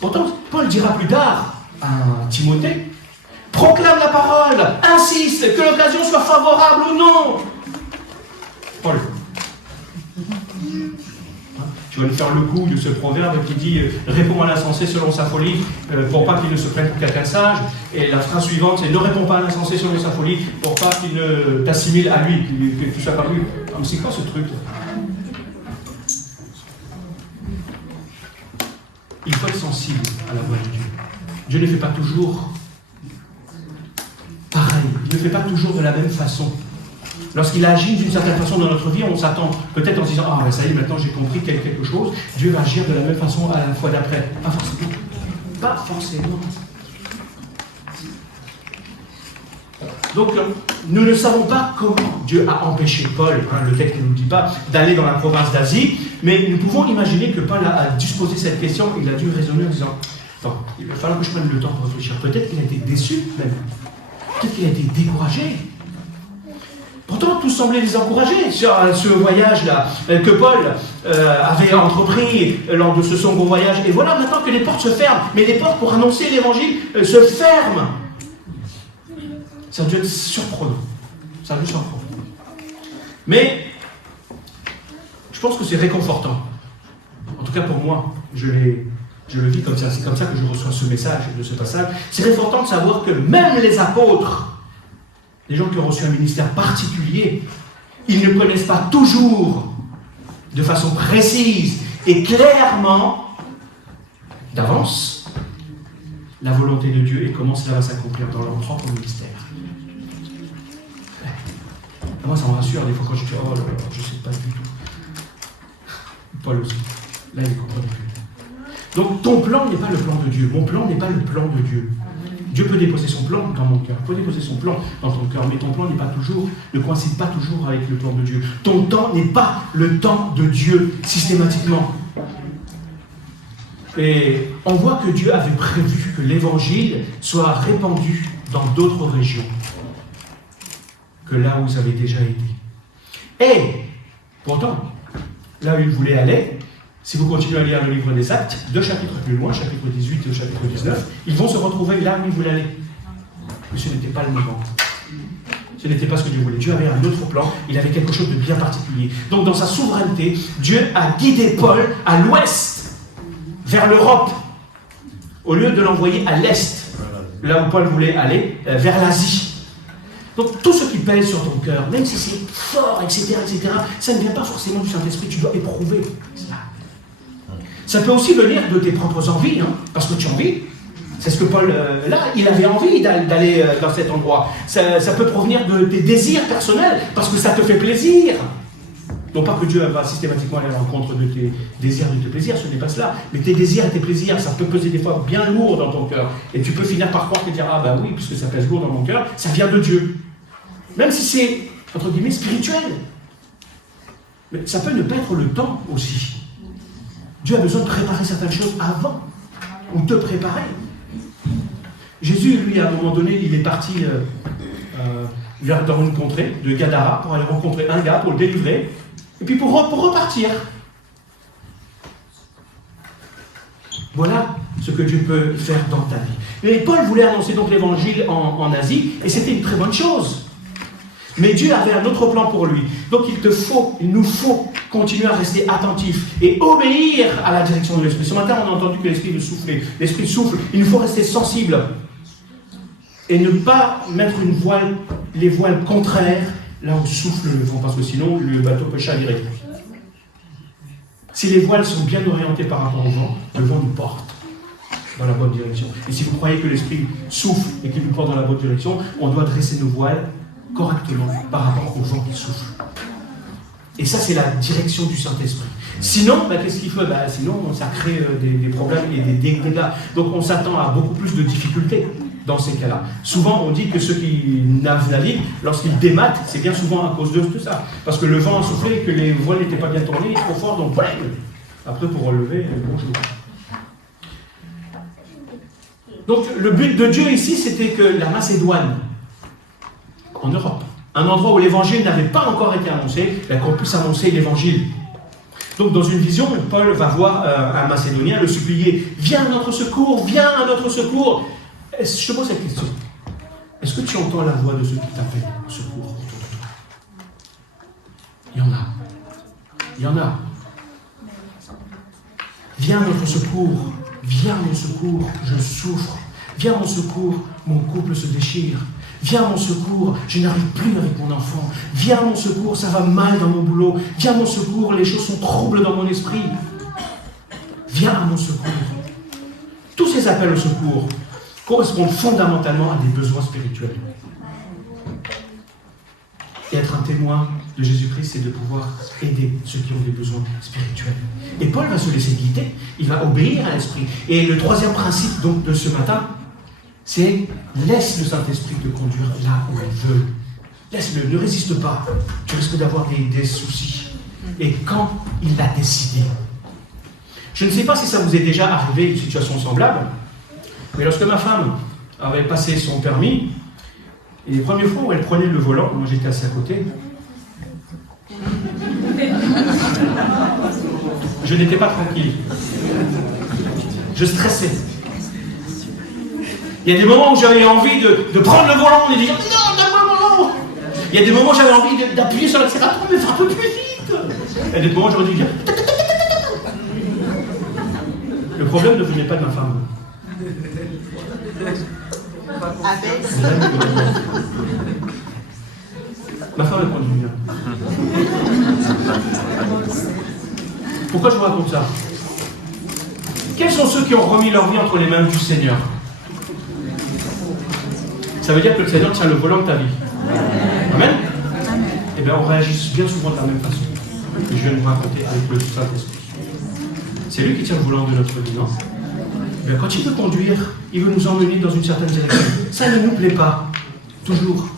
Pourtant, Paul dira plus tard à Timothée, proclame la parole, insiste, que l'occasion soit favorable ou non. Paul. Tu vas nous faire le coup de ce proverbe qui dit « Réponds à l'insensé selon sa folie, pour pas qu'il ne se prenne pour quelqu'un de sage ». Et la phrase suivante, c'est « Ne réponds pas à l'insensé selon sa folie, pour pas qu'il ne t'assimile à lui, que tu ne sois pas lui ». Mais c'est quoi ce truc là? Il faut être sensible à la voix de Dieu. Dieu ne fait pas toujours pareil, il ne fait pas toujours de la même façon. Lorsqu'il agit d'une certaine façon dans notre vie, on s'attend peut-être en se disant « Ah, ben ça y est, maintenant j'ai compris quelque chose, Dieu va agir de la même façon à la fois d'après. » Pas forcément. Pas forcément. Donc, nous ne savons pas comment Dieu a empêché Paul, le texte ne nous dit pas, d'aller dans la province d'Asie, mais nous pouvons imaginer que Paul a dû se poser cette question, il a dû raisonner en disant « Attends, il va falloir que je prenne le temps pour réfléchir. » Peut-être qu'il a été déçu même. Peut-être qu'il a été découragé. Pourtant, tout semblait les encourager sur ce voyage-là que Paul avait entrepris lors de ce second voyage. Et voilà maintenant que les portes se ferment. Mais les portes pour annoncer l'évangile se ferment. Ça a dû être surprenant. Ça a dû être surprenant. Mais je pense que c'est réconfortant. En tout cas pour moi, je le vis comme ça. C'est comme ça que je reçois ce message de ce passage. C'est réconfortant de savoir que même les apôtres, les gens qui ont reçu un ministère particulier, ils ne connaissent pas toujours de façon précise et clairement d'avance la volonté de Dieu et comment cela va s'accomplir dans leur propre ministère. Et moi, ça me rassure des fois quand je dis « Oh là là, je ne sais pas du tout. » Paul aussi. Là, il ne comprend plus. Donc, ton plan n'est pas le plan de Dieu. Mon plan n'est pas le plan de Dieu. Dieu peut déposer son plan dans mon cœur, peut déposer son plan dans ton cœur, mais ton plan ne coïncide pas toujours avec le temps de Dieu. Ton temps n'est pas le temps de Dieu, systématiquement. Et on voit que Dieu avait prévu que l'évangile soit répandu dans d'autres régions que là où vous avez déjà été. Et, pourtant, là où il voulait aller, si vous continuez à lire le livre des Actes, 2 chapitres plus loin, chapitre 18 et chapitre 19, ils vont se retrouver là où ils voulaient aller. Mais ce n'était pas le moment. Ce n'était pas ce que Dieu voulait. Dieu avait un autre plan, il avait quelque chose de bien particulier. Donc dans sa souveraineté, Dieu a guidé Paul à l'ouest, vers l'Europe, au lieu de l'envoyer à l'est, là où Paul voulait aller, vers l'Asie. Donc tout ce qui pèse sur ton cœur, même si c'est fort, etc., ça ne vient pas forcément du Saint-Esprit, tu dois éprouver cela. Ça peut aussi venir de tes propres envies, hein, parce que tu as envie. C'est ce que Paul, là, il avait envie d'aller dans cet endroit. Ça peut provenir de tes désirs personnels, parce que ça te fait plaisir. Non pas que Dieu va systématiquement aller à l'encontre de tes désirs, de tes plaisirs, ce n'est pas cela. Mais tes désirs et tes plaisirs, ça peut peser des fois bien lourd dans ton cœur. Et tu peux finir par croire et dire, ah ben oui, puisque ça pèse lourd dans mon cœur, ça vient de Dieu. Même si c'est, entre guillemets, spirituel. Mais ça peut ne pas être le temps aussi. Dieu a besoin de préparer certaines choses avant, ou te préparer. Jésus, lui, à un moment donné, il est parti dans une contrée de Gadara pour aller rencontrer un gars, pour le délivrer, et puis pour repartir. Voilà ce que Dieu peut faire dans ta vie. Et Paul voulait annoncer donc l'évangile en Asie, et c'était une très bonne chose. Mais Dieu avait un autre plan pour lui. Donc il nous faut continuer à rester attentifs et obéir à la direction de l'Esprit. Ce matin, on a entendu que l'Esprit nous soufflait. L'Esprit souffle. Il nous faut rester sensibles. Et ne pas mettre les voiles contraires là où souffle le vent, parce que sinon, le bateau peut chavirer. Si les voiles sont bien orientées par rapport au vent, le vent nous porte dans la bonne direction. Et si vous croyez que l'Esprit souffle et qu'il nous porte dans la bonne direction, on doit dresser nos voiles correctement par rapport au vent qui souffle. Et ça, c'est la direction du Saint-Esprit. Sinon, qu'est-ce qu'il fait ? Sinon, ça crée des problèmes et des dégâts. Donc, on s'attend à beaucoup plus de difficultés dans ces cas-là. Souvent, on dit que ceux qui naviguent, lorsqu'ils dématent, c'est bien souvent à cause de tout ça. Parce que le vent a soufflé, que les voiles n'étaient pas bien tournées, trop fort, donc voilà. Après, pour relever, bonjour. Donc, le but de Dieu ici, c'était que la Macédoine, en Europe, un endroit où l'évangile n'avait pas encore été annoncé, qu'on puisse annoncer l'évangile. Donc dans une vision, Paul va voir un Macédonien le supplier, viens à notre secours, viens à notre secours. Je te pose cette question, est-ce que tu entends la voix de ceux qui t'appellent au secours autour de toi ? Il y en a. Viens à notre secours, viens à mon secours, je souffre. Viens à mon secours, mon couple se déchire. Viens à mon secours, je n'arrive plus avec mon enfant. Viens à mon secours, ça va mal dans mon boulot. Viens à mon secours, les choses sont troubles dans mon esprit. Viens à mon secours. Tous ces appels au secours correspondent fondamentalement à des besoins spirituels. Et être un témoin de Jésus-Christ, c'est de pouvoir aider ceux qui ont des besoins spirituels. Et Paul va se laisser guider, il va obéir à l'Esprit. Et le troisième principe donc de ce matin, c'est laisse le Saint-Esprit te conduire là où il veut. Laisse-le, ne résiste pas. Tu risques d'avoir des soucis. Et quand il l'a décidé. Je ne sais pas si ça vous est déjà arrivé une situation semblable, mais lorsque ma femme avait passé son permis, et les premières fois où elle prenait le volant, moi j'étais assis à côté, je n'étais pas tranquille. Je stressais. Il y a des moments où j'avais envie de prendre le volant et de dire non, donne-moi le volant. Il y a des moments où j'avais envie d'appuyer sur l'accélérateur, mais faire un peu plus vite. Il y a des moments où j'aurais dû dire. Le problème ne venait pas de ma femme. Ma femme le conduit bien. Pourquoi je vous raconte ça ? Quels sont ceux qui ont remis leur vie entre les mains du Seigneur ? Ça veut dire que le Seigneur tient le volant de ta vie. Amen. Eh bien, on réagit bien souvent de la même façon. Et je viens de vous raconter avec le Saint-Esprit. C'est lui qui tient le volant de notre vie, non ? bien, quand il veut conduire, il veut nous emmener dans une certaine direction. Ça ne nous plaît pas, toujours.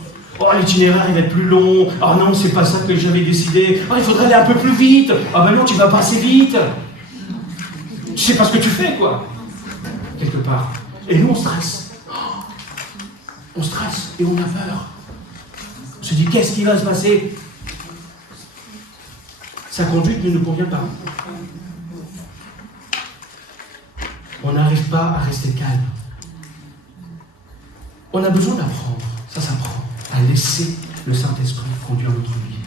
Oh, l'itinéraire, il va être plus long. Oh non, c'est pas ça que j'avais décidé. Oh, il faudrait aller un peu plus vite. Ah ben non, tu vas pas assez vite. Tu sais pas ce que tu fais, quoi. Quelque part. Et nous, on stresse. On stresse et on a peur. On se dit, qu'est-ce qui va se passer? Sa conduite ne nous convient pas. On n'arrive pas à rester calme. On a besoin d'apprendre, ça s'apprend, à laisser le Saint-Esprit conduire notre vie.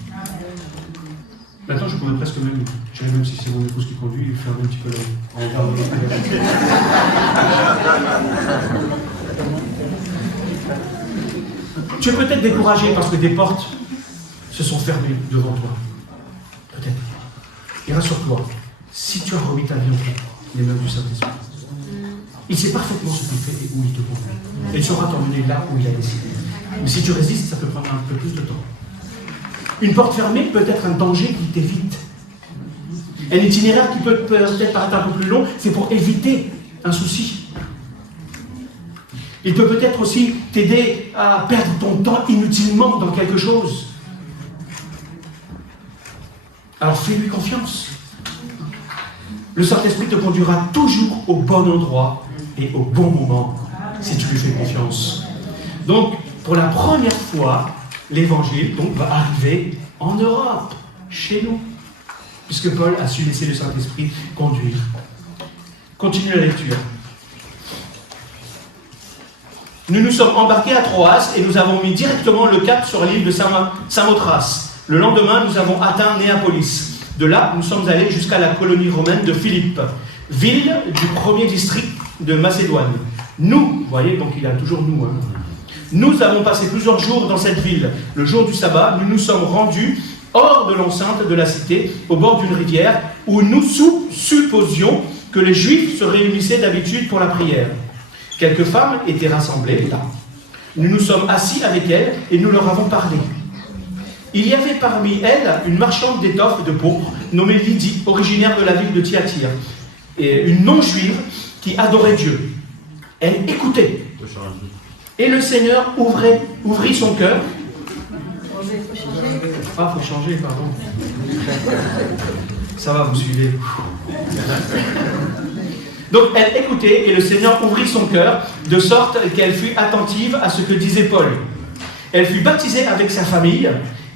Maintenant, je pourrais presque même, je dirais même si c'est mon épouse qui conduit, lui faire un petit peu l'œil. On regarde Tu es peut-être découragé parce que des portes se sont fermées devant toi. Peut-être. Et rassure-toi, si tu as remis ta vie entre les mains du Saint-Esprit, il sait parfaitement ce qu'il fait et où il te conduit. Et il saura t'emmener là où il a décidé. Mais si tu résistes, ça peut prendre un peu plus de temps. Une porte fermée peut être un danger qui t'évite. Un itinéraire qui peut peut-être paraître un peu plus long, c'est pour éviter un souci. Il peut peut-être aussi t'aider à perdre ton temps inutilement dans quelque chose. Alors fais-lui confiance. Le Saint-Esprit te conduira toujours au bon endroit et au bon moment si tu lui fais confiance. Donc, pour la première fois, l'Évangile va arriver en Europe, chez nous, puisque Paul a su laisser le Saint-Esprit conduire. Continue la lecture. Nous nous sommes embarqués à Troas et nous avons mis directement le cap sur l'île de Samothrace. Le lendemain, nous avons atteint Néapolis. De là, nous sommes allés jusqu'à la colonie romaine de Philippe, ville du premier district de Macédoine. Nous, vous voyez, donc il y a toujours nous, hein. Nous avons passé plusieurs jours dans cette ville. Le jour du sabbat, nous nous sommes rendus hors de l'enceinte de la cité, au bord d'une rivière, où nous supposions que les Juifs se réunissaient d'habitude pour la prière. Quelques femmes étaient rassemblées là. Nous nous sommes assis avec elles et nous leur avons parlé. Il y avait parmi elles une marchande d'étoffes de pourpre, nommée Lydie, originaire de la ville de Thyatire, et une non-juive qui adorait Dieu. Elle écoutait. Et le Seigneur ouvrit son cœur. Ah, faut changer, pardon. Ça va, vous suivez. Donc elle écoutait et le Seigneur ouvrit son cœur de sorte qu'elle fut attentive à ce que disait Paul. Elle fut baptisée avec sa famille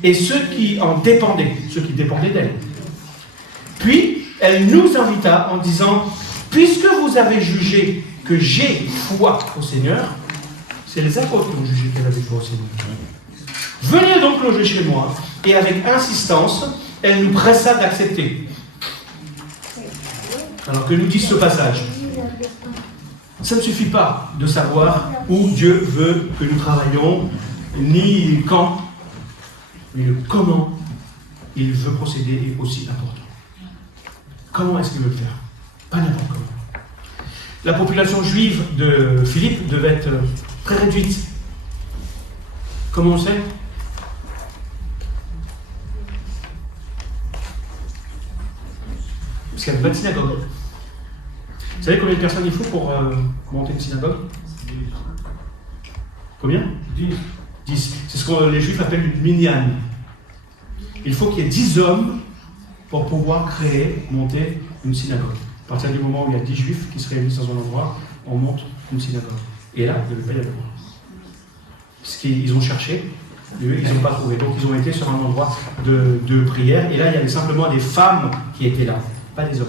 et ceux qui en dépendaient, ceux qui dépendaient d'elle. Puis elle nous invita en disant, puisque vous avez jugé que j'ai foi au Seigneur, c'est les apôtres qui ont jugé qu'elle avait foi au Seigneur. Venez donc loger chez moi. Et avec insistance, elle nous pressa d'accepter. Alors que nous dit ce passage? Ça ne suffit pas de savoir où Dieu veut que nous travaillions, ni quand, mais le comment il veut procéder est aussi important. Comment est-ce qu'il veut le faire? Pas n'importe comment. La population juive de Philippe devait être très réduite. Comment on sait? Parce qu'il y a une bonne synagogue. Vous savez combien de personnes il faut pour monter une synagogue? Combien? 10. C'est ce que les Juifs appellent une minyan. Il faut qu'il y ait 10 hommes pour pouvoir monter une synagogue. À partir du moment où il y a 10 Juifs qui se réunissent dans un endroit, on monte une synagogue. Et là, il ne devait pas y avoir. Parce qu'ils ont cherché, et eux, ils n'ont pas trouvé. Donc ils ont été sur un endroit de prière. Et là, il y avait simplement des femmes qui étaient là, pas des hommes.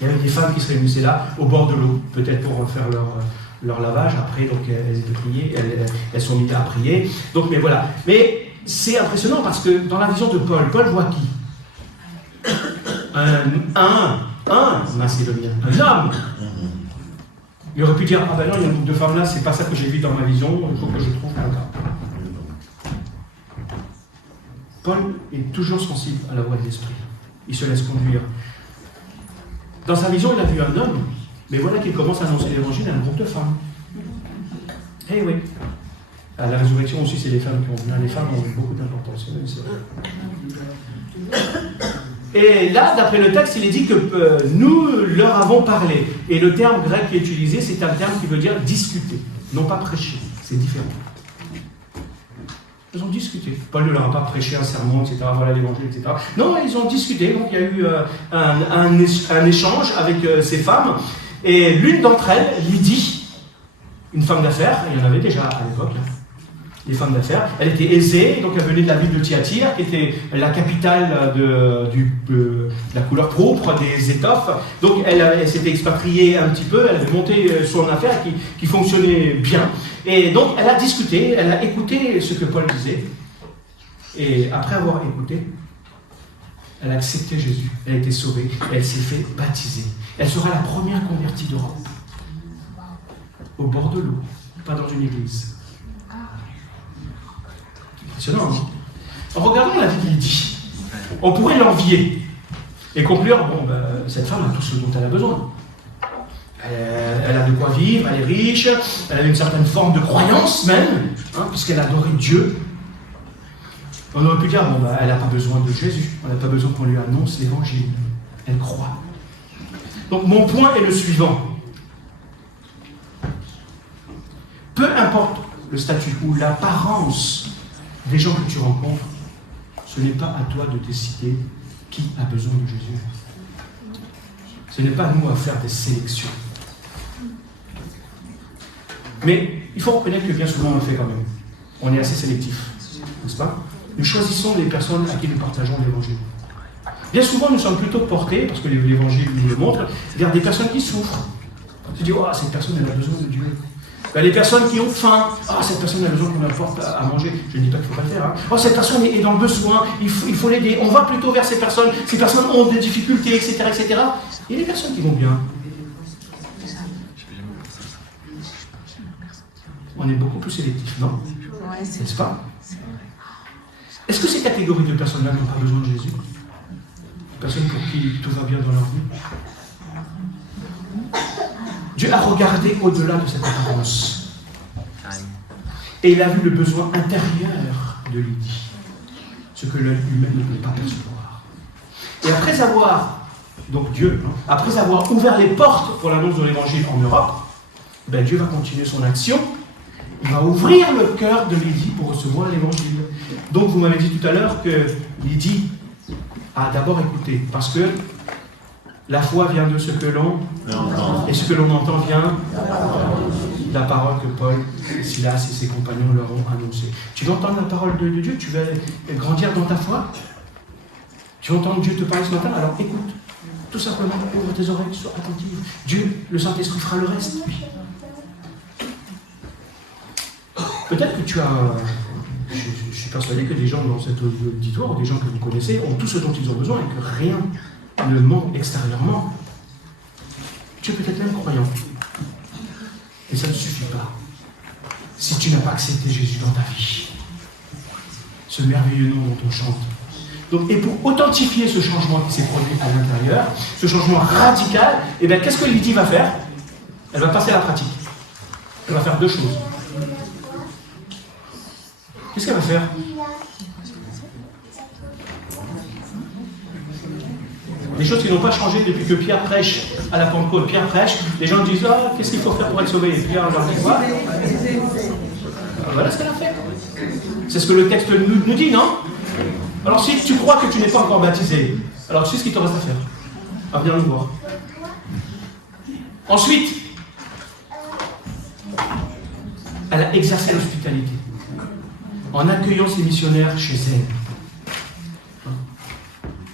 Il y avait des femmes qui se réunissaient là, au bord de l'eau, peut-être pour faire leur lavage. Après, donc elles étaient priées, elles sont mises à prier. Donc, mais voilà. Mais c'est impressionnant parce que dans la vision de Paul, Paul voit qui? Un Macédonien, un homme. Il aurait pu dire, ah ben non, il y a un groupe de femmes là, c'est pas ça que j'ai vu dans ma vision, il faut que je trouve un gars. Paul est toujours sensible à la voix de l'Esprit. Il se laisse conduire. Dans sa vision, il a vu un homme, mais voilà qu'il commence à annoncer l'évangile à un groupe de femmes. Eh oui. À la résurrection aussi, c'est les femmes qui ont venu. Les femmes ont beaucoup d'importance. Et là, d'après le texte, il est dit que nous leur avons parlé. Et le terme grec qui est utilisé, c'est un terme qui veut dire discuter, non pas prêcher. C'est différent. Ils ont discuté. Paul ne leur a pas prêché un sermon, etc. Voilà l'évangile, etc. Non, ils ont discuté. Donc il y a eu un échange avec ces femmes. Et l'une d'entre elles, Lydie, une femme d'affaires, il y en avait déjà à l'époque, les femmes d'affaires, elle était aisée, donc elle venait de la ville de Thyatire, qui était la capitale de la couleur pourpre, des étoffes. Donc elle s'était expatriée un petit peu, elle avait monté son affaire qui fonctionnait bien. Et donc elle a discuté, elle a écouté ce que Paul disait. Et après avoir écouté, elle a accepté Jésus, elle a été sauvée, elle s'est fait baptiser. Elle sera la première convertie d'Europe. Au bord de l'eau, pas dans une église. Impressionnant, hein? Regardons la vie de Lydie. On pourrait l'envier et conclure, cette femme a tout ce dont elle a besoin. Elle a de quoi vivre, elle est riche, elle a une certaine forme de croyance même, puisqu'elle adorait Dieu. On aurait pu dire, elle n'a pas besoin de Jésus, on n'a pas besoin qu'on lui annonce l'évangile. Elle croit. Donc mon point est le suivant. Peu importe le statut ou l'apparence des gens que tu rencontres, ce n'est pas à toi de décider qui a besoin de Jésus. Ce n'est pas à nous à faire des sélections. Mais il faut reconnaître que bien souvent on le fait quand même. On est assez sélectif, n'est-ce pas? Nous choisissons les personnes à qui nous partageons l'évangile. Bien souvent nous sommes plutôt portés, parce que l'évangile nous le montre, vers des personnes qui souffrent. Tu dis, cette personne elle a besoin de Dieu. Les personnes qui ont faim, cette personne a besoin qu'on apporte à manger. Je ne dis pas qu'il ne faut pas le faire. Cette personne est dans le besoin, il faut l'aider. On va plutôt vers ces personnes ont des difficultés, etc., etc. Il y a des personnes qui vont bien. On est beaucoup plus sélectif, non? N'est-ce pas? Est-ce que ces catégories de personnes-là n'ont pas besoin de Jésus? Des personnes pour qui tout va bien dans leur vie? Dieu a regardé au-delà de cette apparence. Et il a vu le besoin intérieur de Lydie. Ce que l'œil humain ne peut pas percevoir. Et après avoir, donc Dieu, après avoir ouvert les portes pour l'annonce de l'évangile en Europe, Dieu va continuer son action. Il va ouvrir le cœur de Lydie pour recevoir l'évangile. Donc vous m'avez dit tout à l'heure que Lydie a d'abord écouté, parce que la foi vient de ce que l'on entend, et ce que l'on entend vient de la parole que Paul, Silas et ses compagnons leur ont annoncée. Tu veux entendre la parole de Dieu? Tu veux grandir dans ta foi? Tu veux entendre Dieu te parler ce matin? Alors écoute, tout simplement, ouvre tes oreilles, sois attentif. Dieu, le Saint-Esprit fera le reste. Peut-être que tu as... Je suis persuadé que des gens dans cet auditoire, ou des gens que vous connaissez, ont tout ce dont ils ont besoin et que rien ne manque extérieurement. Tu es peut-être même croyant. Et ça ne suffit pas. Si tu n'as pas accepté Jésus dans ta vie, ce merveilleux nom dont on chante. Donc, et pour authentifier ce changement qui s'est produit à l'intérieur, ce changement radical, qu'est-ce que Lydie va faire? Elle va passer à la pratique. Elle va faire deux choses. Qu'est-ce qu'elle va faire? Des choses qui n'ont pas changé depuis que Pierre prêche à la Pentecôte. Pierre prêche, les gens disent qu'est-ce qu'il faut faire pour être sauvé? Et Pierre leur dit quoi? Voilà ce qu'elle a fait. C'est ce que le texte nous dit, non? Alors si tu crois que tu n'es pas encore baptisé, alors tu sais ce qu'il te reste à faire. Viens nous voir. Ensuite, elle a exercé l'hospitalité en accueillant ses missionnaires chez elle.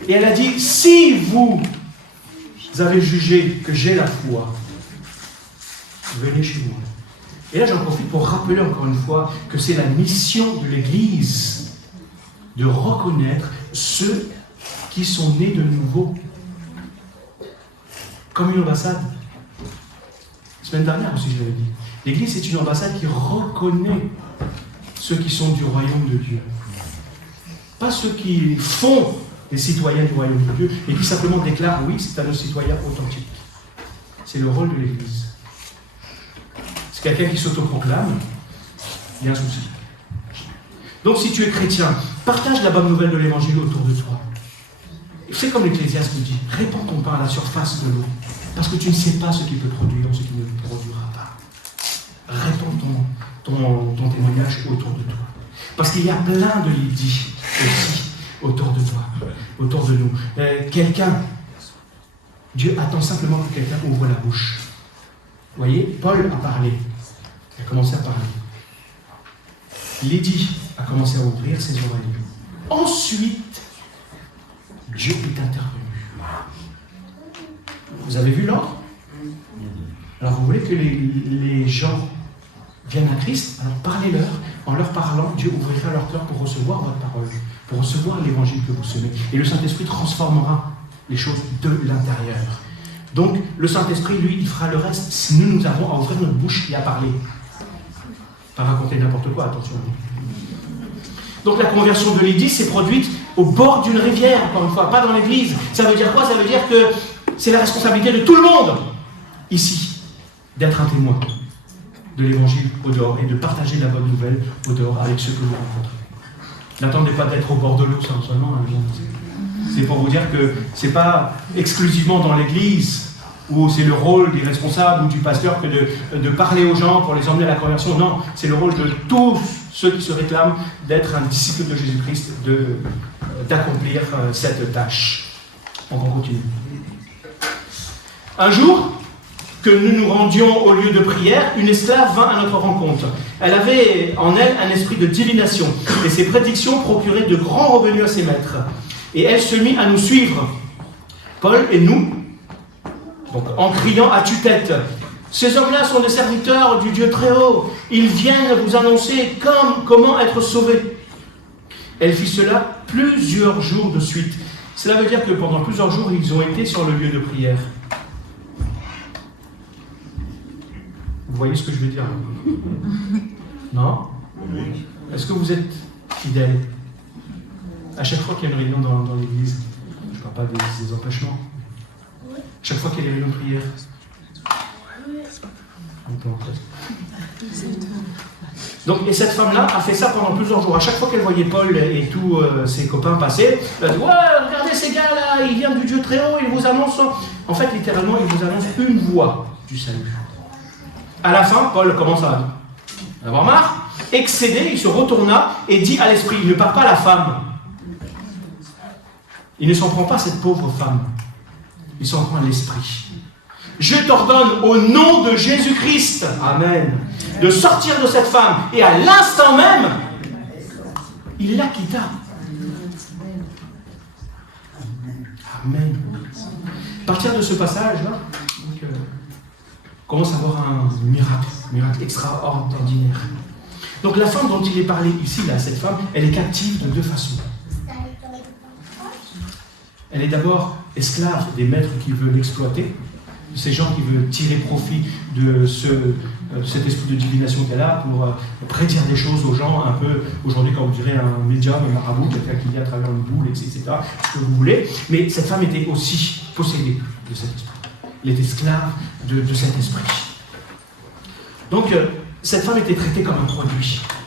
Et elle a dit, si vous avez jugé que j'ai la foi, venez chez moi. Et là, j'en profite pour rappeler encore une fois que c'est la mission de l'Église de reconnaître ceux qui sont nés de nouveau. Comme une ambassade. La semaine dernière aussi, je l'avais dit. L'Église, c'est une ambassade qui reconnaît ceux qui sont du royaume de Dieu. Pas ceux qui font les citoyens du royaume de Dieu, et qui simplement déclarent, oui, c'est un citoyen authentique. C'est le rôle de l'Église. C'est quelqu'un qui s'autoproclame, il y a un souci. Donc si tu es chrétien, partage la bonne nouvelle de l'Évangile autour de toi. Fais comme l'Ecclésiaste nous dit, répands ton pain à la surface de l'eau, parce que tu ne sais pas ce qui peut produire ou ce qui ne produira pas. Répands ton témoignage autour de toi. Parce qu'il y a plein de Lydie aussi autour de toi, autour de nous. Dieu attend simplement que quelqu'un ouvre la bouche. Vous voyez, Paul a parlé. Il a commencé à parler. Lydie a commencé à ouvrir ses oreilles. Ensuite, Dieu est intervenu. Vous avez vu l'ordre? Alors vous voulez que les gens viennent à Christ? Alors parlez-leur. En leur parlant, Dieu ouvrira leur cœur pour recevoir votre parole, pour recevoir l'évangile que vous semez. Et le Saint-Esprit transformera les choses de l'intérieur. Donc, le Saint-Esprit, lui, il fera le reste si nous avons à ouvrir notre bouche et à parler. Pas raconter n'importe quoi, attention. Donc, la conversion de Lydie s'est produite au bord d'une rivière, encore une fois, pas dans l'église. Ça veut dire quoi? Ça veut dire que c'est la responsabilité de tout le monde, ici, d'être un témoin de l'évangile au dehors et de partager la bonne nouvelle au dehors avec ceux que vous rencontrez. N'attendez pas d'être au bord de l'eau seulement. C'est pour vous dire que ce n'est pas exclusivement dans l'église où c'est le rôle des responsables ou du pasteur que de parler aux gens pour les emmener à la conversion. Non, c'est le rôle de tous ceux qui se réclament d'être un disciple de Jésus-Christ, d'accomplir cette tâche. On continue. Un jour, que nous nous rendions au lieu de prière, une esclave vint à notre rencontre. Elle avait en elle un esprit de divination, et ses prédictions procuraient de grands revenus à ses maîtres. Et elle se mit à nous suivre, Paul et nous, donc en criant à tue-tête. Ces hommes-là sont des serviteurs du Dieu très haut. Ils viennent vous annoncer comment être sauvés. Elle fit cela plusieurs jours de suite. Cela veut dire que pendant plusieurs jours, ils ont été sur le lieu de prière. Vous voyez ce que je veux dire? Non? Est-ce que vous êtes fidèles? À chaque fois qu'il y a une réunion dans l'église, je ne parle pas des empêchements. Chaque fois qu'il y a des réunions de prière. Donc, et cette femme-là a fait ça pendant plusieurs jours. À chaque fois qu'elle voyait Paul et tous ses copains passer, elle a dit: ouais, regardez ces gars-là, ils viennent du Dieu très haut, ils vous annoncent. En fait, littéralement, ils vous annoncent une voie du salut. À la fin, Paul commence à en avoir marre. Excédé, il se retourna et dit à l'esprit: il ne part pas à la femme. Il ne s'en prend pas à cette pauvre femme. Il s'en prend à l'esprit. Je t'ordonne au nom de Jésus-Christ, amen, de sortir de cette femme. Et à l'instant même, il la quitta. Amen. À partir de ce passage-là, commence à avoir un miracle extraordinaire. Donc la femme dont il est parlé ici, là, cette femme, elle est captive de deux façons. Elle est d'abord esclave des maîtres qui veulent l'exploiter, de ces gens qui veulent tirer profit de cet esprit de divination qu'elle a pour prédire des choses aux gens, un peu, aujourd'hui, comme on dirait un médium, un marabout, quelqu'un qui vient à travers une boule, etc., ce que vous voulez. Mais cette femme était aussi possédée de cet esprit. Elle est esclave de cet esprit. Donc, cette femme était traitée comme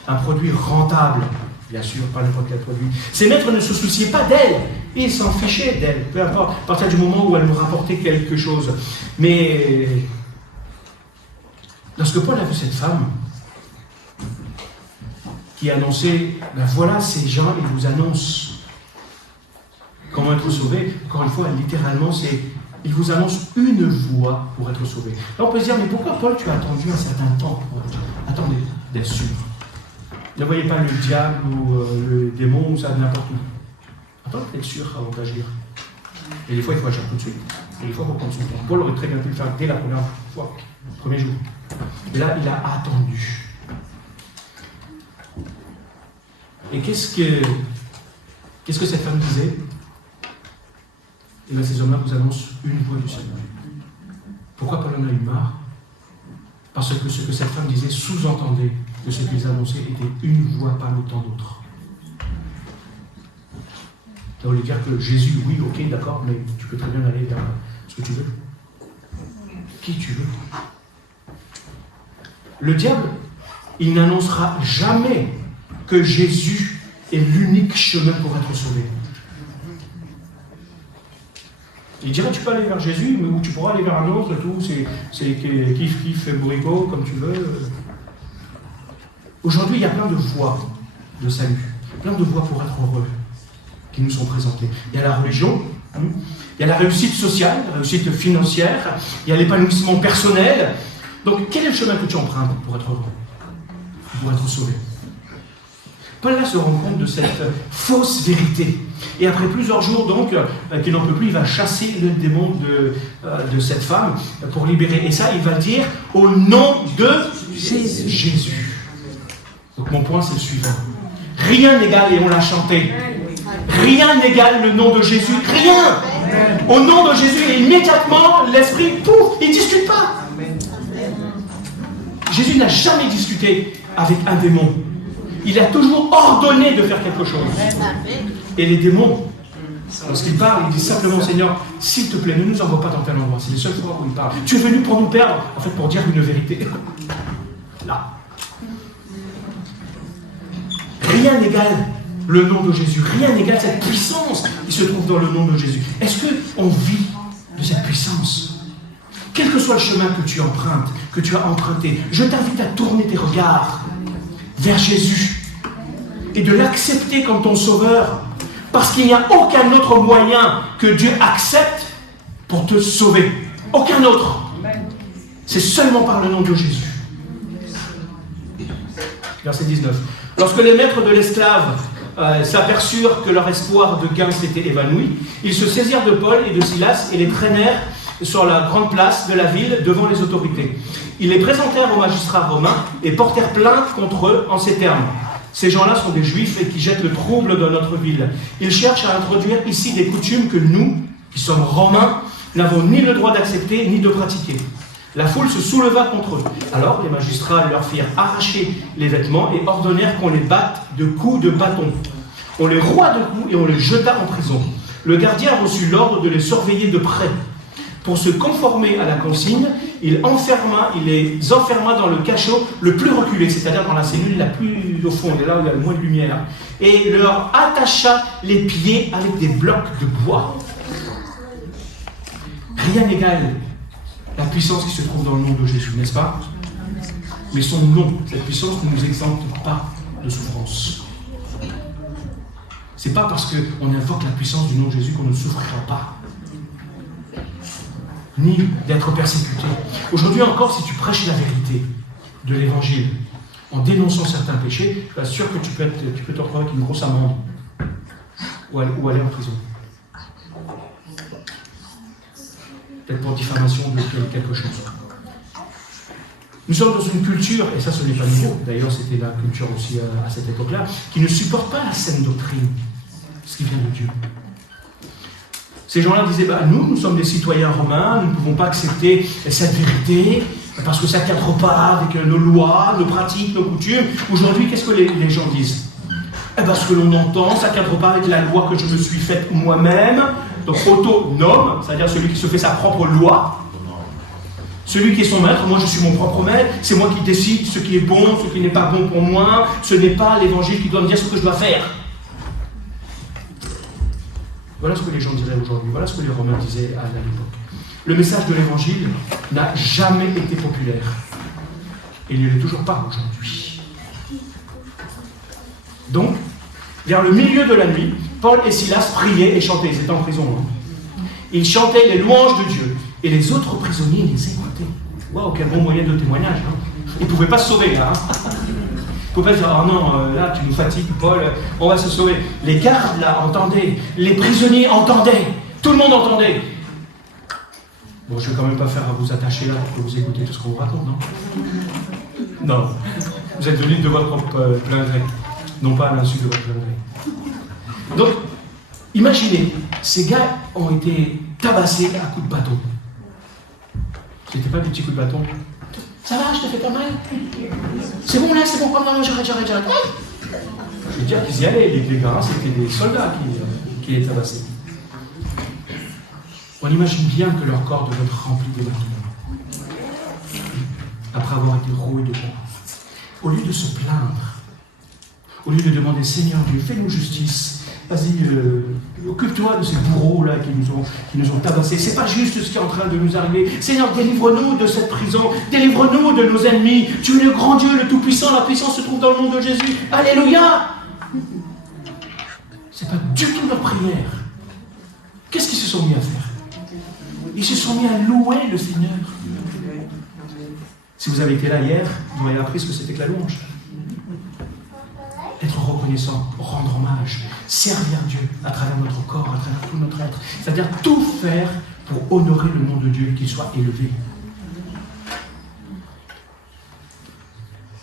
un produit rentable, bien sûr, pas n'importe quel produit. Ses maîtres ne se souciaient pas d'elle, ils s'en fichaient d'elle, peu importe, à partir du moment où elle nous rapportait quelque chose. Mais, lorsque Paul a vu cette femme, qui annonçait, ben voilà, ces gens, ils vous annoncent comment être sauvés. Encore une fois, littéralement, il vous annonce une voie pour être sauvé. Là, on peut se dire, mais pourquoi, Paul, tu as attendu un certain temps pour... Attendez, d'être sûr. Ne voyez pas le diable ou le démon ou ça n'importe où. Attendez d'être sûr avant d'agir. Et des fois, il faut agir tout de suite. Et des fois, il faut prendre son temps. Paul aurait très bien pu le faire dès la première fois, le premier jour. Et là, il a attendu. Et qu'est-ce que cette femme disait? Et bien, ces hommes-là vous annoncent une voie du salut. Pourquoi Paul en a eu marre? Parce que ce que cette femme disait sous-entendait que ce qu'ils annonçaient était une voie parmi tant d'autres. Ça voulait dire que Jésus, oui, ok, d'accord, mais tu peux très bien aller vers ce que tu veux. Qui tu veux. Le diable, il n'annoncera jamais que Jésus est l'unique chemin pour être sauvé. Il dirait, tu peux aller vers Jésus, ou tu pourras aller vers un autre, tout, c'est kiff, bourricot, comme tu veux. Aujourd'hui, il y a plein de voies de salut, plein de voies pour être heureux qui nous sont présentées. Il y a la religion, il y a la réussite sociale, la réussite financière, il y a l'épanouissement personnel. Donc, quel est le chemin que tu empruntes pour être heureux, pour être sauvé? Paul là se rend compte de cette fausse vérité. Et après plusieurs jours, donc, qu'il n'en peut plus, il va chasser le démon de cette femme pour libérer. Et ça, il va dire au nom de Jésus. Donc mon point, c'est le suivant. Rien n'égale, et on l'a chanté, rien n'égale le nom de Jésus. Rien. Au nom de Jésus, et immédiatement, l'esprit, pouf, il ne discute pas. Jésus n'a jamais discuté avec un démon. Il a toujours ordonné de faire quelque chose. Et les démons, lorsqu'ils parlent, ils disent simplement, Seigneur, s'il te plaît, ne nous envoie pas dans tel endroit. C'est les seules fois où ils parlent. Tu es venu pour nous perdre, en fait, pour dire une vérité. Là. Rien n'égale le nom de Jésus. Rien n'égale cette puissance qui se trouve dans le nom de Jésus. Est-ce qu'on vit de cette puissance? Quel que soit le chemin que tu empruntes, que tu as emprunté, je t'invite à tourner tes regards vers Jésus et de l'accepter comme ton sauveur, parce qu'il n'y a aucun autre moyen que Dieu accepte pour te sauver. Aucun autre. C'est seulement par le nom de Jésus. Verset 19. Lorsque les maîtres de l'esclave s'aperçurent que leur espoir de gain s'était évanoui, ils se saisirent de Paul et de Silas et les traînèrent sur la grande place de la ville devant les autorités. Ils les présentèrent aux magistrats romains et portèrent plainte contre eux en ces termes. Ces gens-là sont des juifs et qui jettent le trouble dans notre ville. Ils cherchent à introduire ici des coutumes que nous, qui sommes romains, n'avons ni le droit d'accepter ni de pratiquer. La foule se souleva contre eux. Alors les magistrats leur firent arracher les vêtements et ordonnèrent qu'on les batte de coups de bâton. On les roua de coups et on les jeta en prison. Le gardien reçut l'ordre de les surveiller de près. Pour se conformer à la consigne, il les enferma dans le cachot le plus reculé, c'est-à-dire dans la cellule la plus au fond, là où il y a le moins de lumière, et leur attacha les pieds avec des blocs de bois. Rien n'égale la puissance qui se trouve dans le nom de Jésus, n'est-ce pas? Mais son nom, cette puissance, ne nous exempte pas de souffrance. C'est pas parce qu'on invoque la puissance du nom de Jésus qu'on ne souffrira pas, ni d'être persécuté. Aujourd'hui encore, si tu prêches la vérité de l'évangile en dénonçant certains péchés, je suis sûr que tu peux te retrouver avec une grosse amende ou aller en prison. Peut-être pour diffamation de quelque chose. Nous sommes dans une culture, et ça ce n'est pas nouveau, d'ailleurs c'était la culture aussi à cette époque-là, qui ne supporte pas la saine doctrine, ce qui vient de Dieu. Ces gens-là disaient, nous sommes des citoyens romains, nous ne pouvons pas accepter cette vérité, parce que ça ne cadre pas avec nos lois, nos pratiques, nos coutumes. Aujourd'hui, qu'est-ce que les gens disent? Ce que l'on entend, ça ne cadre pas avec la loi que je me suis faite moi-même, donc autonome, c'est-à-dire celui qui se fait sa propre loi, celui qui est son maître, moi je suis mon propre maître, c'est moi qui décide ce qui est bon, ce qui n'est pas bon pour moi, ce n'est pas l'évangile qui doit me dire ce que je dois faire. Voilà ce que les gens diraient aujourd'hui, voilà ce que les Romains disaient à l'époque. Le message de l'évangile n'a jamais été populaire. Et il ne l'est toujours pas aujourd'hui. Donc, vers le milieu de la nuit, Paul et Silas priaient et chantaient, ils étaient en prison. Ils chantaient les louanges de Dieu. Et les autres prisonniers les écoutaient. Waouh, quel bon moyen de témoignage. Ils ne pouvaient pas se sauver là. Ils ne pouvaient pas dire, oh non, là tu nous fatigues Paul, on va se sauver. Les gardes là entendaient, les prisonniers entendaient, tout le monde entendait. Bon, je ne vais quand même pas faire à vous attacher là pour que vous écoutiez tout ce qu'on vous raconte, non? Non. Vous êtes venus de votre propre plein gré, non pas à l'insu de votre plein gré. Donc, imaginez, ces gars ont été tabassés à coups de bâton. C'était pas des petits coups de bâton. Ça va, je te fais pas mal? C'est bon là, c'est bon, non, j'arrête. Je veux dire qu'ils y allaient, les gars, c'était des soldats qui les tabassaient. On imagine bien que leur corps devait être rempli de bâtons, après avoir été roués de bois. Au lieu de se plaindre, au lieu de demander, Seigneur Dieu, fais-nous justice, vas-y, occupe-toi de ces bourreaux-là qui nous ont tabassés. C'est pas juste ce qui est en train de nous arriver. Seigneur, délivre-nous de cette prison. Délivre-nous de nos ennemis. Tu es le grand Dieu, le Tout-Puissant. La puissance se trouve dans le nom de Jésus. Alléluia! C'est pas du tout leur prière. Qu'est-ce qu'ils se sont mis à faire? Ils se sont mis à louer le Seigneur. Si vous avez été là hier, vous avez appris ce que c'était que la louange. Être reconnaissant, rendre hommage, servir Dieu à travers notre corps, à travers tout notre être. C'est-à-dire tout faire pour honorer le nom de Dieu, qu'il soit élevé.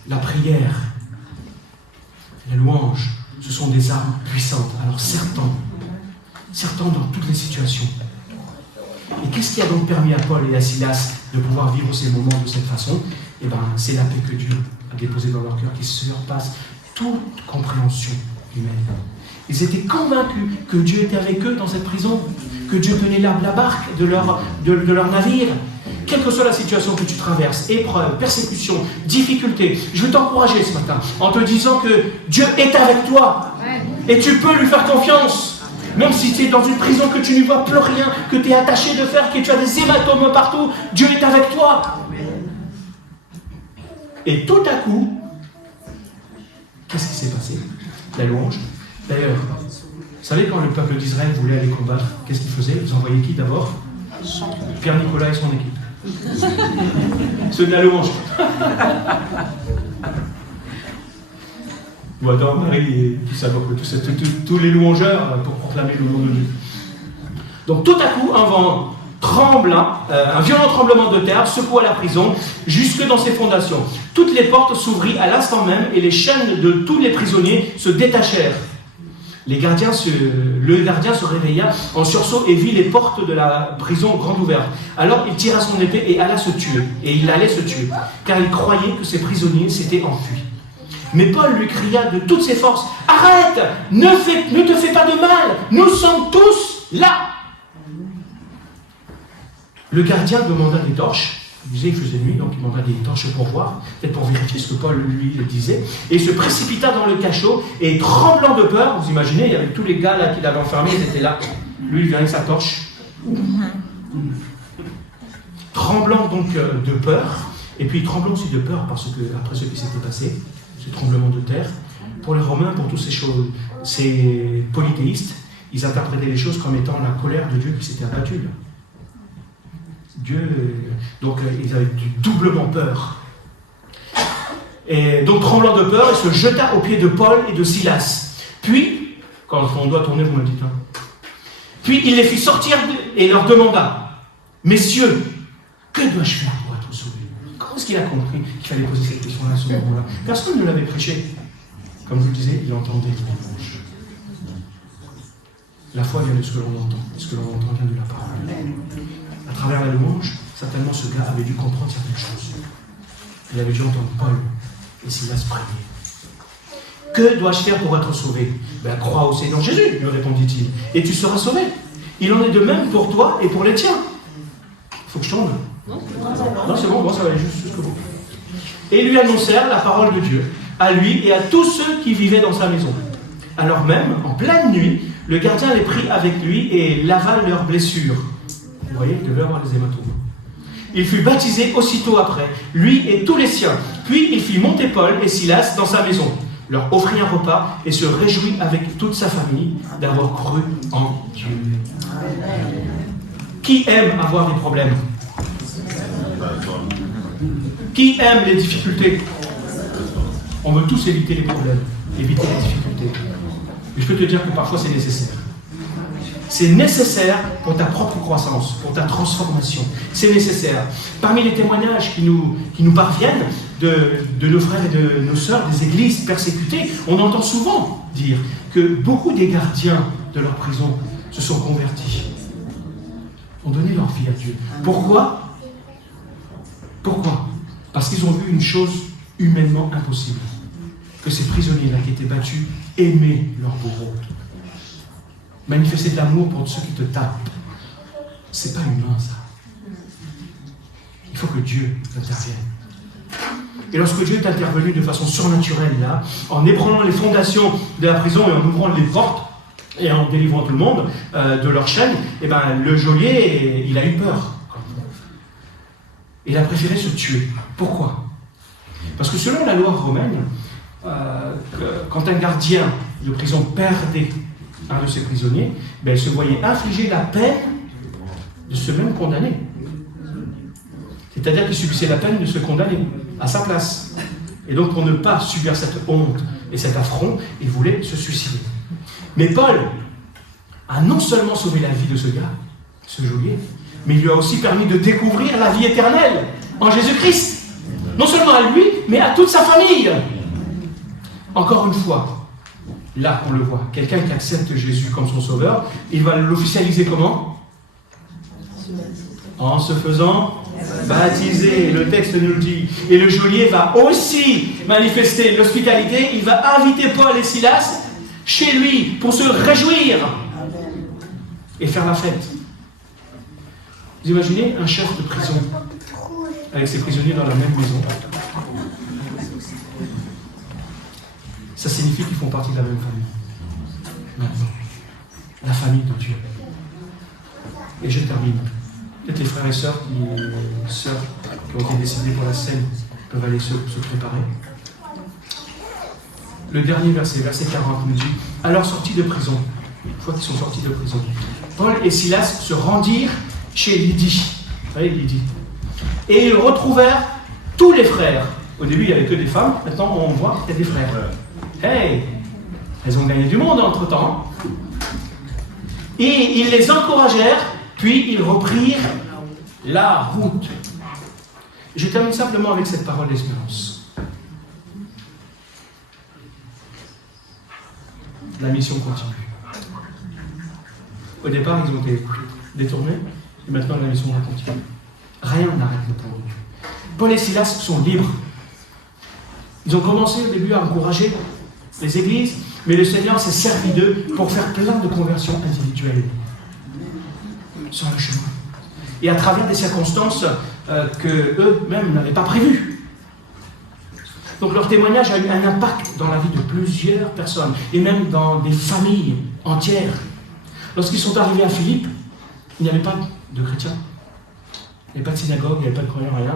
La prière, la louange, ce sont des armes puissantes. Alors certains dans toutes les situations. Et qu'est-ce qui a donc permis à Paul et à Silas de pouvoir vivre ces moments de cette façon? Eh bien, c'est la paix que Dieu a déposée dans leur cœur qui surpasse toute compréhension humaine. Ils étaient convaincus que Dieu était avec eux dans cette prison, que Dieu tenait la barque de leur navire. Quelle que soit la situation que tu traverses, épreuve, persécution, difficulté, je veux t'encourager ce matin en te disant que Dieu est avec toi et tu peux lui faire confiance. Même si tu es dans une prison, que tu n'y vois plus rien, que tu es attaché de fer, que tu as des hématomes partout, Dieu est avec toi. Et tout à coup, qu'est-ce qui s'est passé? La louange. D'ailleurs, vous savez quand le peuple d'Israël voulait aller combattre, qu'est-ce qu'il faisait? Ils envoyaient qui d'abord? Pierre-Nicolas et son équipe. Ceux de la louange. Ou Adam, Marie et tout ça, tous les louangeurs pour proclamer le nom de Dieu. Donc tout à coup, un vent tremblant, un violent tremblement de terre secoua la prison jusque dans ses fondations. Toutes les portes s'ouvrirent à l'instant même et les chaînes de tous les prisonniers se détachèrent. Le gardien se réveilla en sursaut et vit les portes de la prison grandes ouvertes. Alors il tira son épée et allait se tuer. Et il allait se tuer, car il croyait que ses prisonniers s'étaient enfuis. Mais Paul lui cria de toutes ses forces, « Arrête, ne te fais pas de mal, nous sommes tous là !» Le gardien demanda des torches. Il disait qu'il faisait nuit, donc il demanda des torches pour voir, peut-être pour vérifier ce que Paul lui disait. Et il se précipita dans le cachot, et tremblant de peur, vous imaginez, il y avait tous les gars là qui l'avaient enfermé, ils étaient là. Lui, il vient avec sa torche. Tremblant donc de peur, et puis tremblant aussi de peur parce que, après ce qui s'était passé, ce tremblement de terre, pour les Romains, pour toutes ces choses, ces polythéistes, ils interprétaient les choses comme étant la colère de Dieu qui s'était abattue. Donc ils avaient doublement peur. Et donc tremblant de peur, il se jeta aux pieds de Paul et de Silas. Puis, quand on doit tourner, vous me dites, puis il les fit sortir et leur demanda, « Messieurs, que dois-je faire pour être sauvé ?» Comment est-ce qu'il a compris qu'il fallait poser cette question-là à ce moment-là? Personne ne l'avait prêché. Comme je vous le disais, il entendait les louanges. La foi vient de ce que l'on entend. Ce que l'on entend vient de la parole. À travers la louange, certainement ce gars avait dû comprendre certaines choses. Il avait dû entendre Paul et Silas prier. Que dois-je faire pour être sauvé? Ben, crois au Seigneur Jésus, lui répondit-il, et tu seras sauvé. Il en est de même pour toi et pour les tiens. Il faut que je tombe. Non, c'est bon, ça va aller juste jusqu'au bout. Et ils lui annoncèrent la parole de Dieu, à lui et à tous ceux qui vivaient dans sa maison. Alors même, en pleine nuit, le gardien les prit avec lui et lava leurs blessures. Vous voyez, il devait avoir des hématomes. Il fut baptisé aussitôt après, lui et tous les siens. Puis il fit monter Paul et Silas dans sa maison, leur offrit un repas et se réjouit avec toute sa famille d'avoir cru en Dieu. Qui aime avoir des problèmes? Qui aime les difficultés? On veut tous éviter les problèmes, éviter les difficultés. Mais je peux te dire que parfois c'est nécessaire. C'est nécessaire pour ta propre croissance, pour ta transformation. C'est nécessaire. Parmi les témoignages qui nous parviennent de nos frères et de nos sœurs des églises persécutées, on entend souvent dire que beaucoup des gardiens de leur prison se sont convertis, ont donné leur vie à Dieu. Pourquoi? Pourquoi? Parce qu'ils ont vu une chose humainement impossible. Que ces prisonniers-là qui étaient battus aimaient leur bourreau. Manifester de l'amour pour ceux qui te tapent. C'est pas humain, ça. Il faut que Dieu intervienne. Et lorsque Dieu est intervenu de façon surnaturelle, là, en ébranlant les fondations de la prison et en ouvrant les portes, et en délivrant tout le monde de leur chaîne, eh ben, le geôlier, il a eu peur. Il a préféré se tuer. Pourquoi? Parce que selon la loi romaine, quand un gardien de prison perdait un de ses prisonniers, ben, il se voyait infliger la peine de ce même condamné. C'est-à-dire qu'il subissait la peine de se condamner à sa place. Et donc, pour ne pas subir cette honte et cet affront, il voulait se suicider. Mais Paul a non seulement sauvé la vie de ce gars, ce geôlier, mais il lui a aussi permis de découvrir la vie éternelle en Jésus-Christ. Non seulement à lui, mais à toute sa famille. Encore une fois, là on le voit, quelqu'un qui accepte Jésus comme son sauveur, il va l'officialiser comment? En se faisant baptiser, le texte nous le dit. Et le geôlier va aussi manifester l'hospitalité, il va inviter Paul et Silas chez lui pour se réjouir et faire la fête. Vous imaginez un chef de prison avec ses prisonniers dans la même maison? Ça signifie qu'ils font partie de la même famille. Maintenant, la famille de Dieu. Et je termine. Peut-être les frères et sœurs qui ont été décédés pour la scène peuvent aller se préparer. Le dernier verset, verset 40, nous dit: alors sortis de prison, une fois qu'ils sont sortis de prison, Paul et Silas se rendirent chez Lydie. Vous voyez, Lydie. Et ils retrouvèrent tous les frères. Au début, il n'y avait que des femmes. Maintenant, on voit qu'il y a des frères. Hey, elles ont gagné du monde entre-temps. Et ils les encouragèrent, puis ils reprirent la route. Je termine simplement avec cette parole d'espérance. La mission continue. Au départ, ils ont été détournés, et maintenant la mission va continuer. Rien n'arrête le plan de Dieu. Paul et Silas sont libres. Ils ont commencé au début à encourager les églises, mais le Seigneur s'est servi d'eux pour faire plein de conversions individuelles sur le chemin. Et à travers des circonstances que eux-mêmes n'avaient pas prévues. Donc leur témoignage a eu un impact dans la vie de plusieurs personnes, et même dans des familles entières. Lorsqu'ils sont arrivés à Philippe, il n'y avait pas de chrétiens. Il n'y avait pas de synagogue, il n'y avait pas de croyants, rien.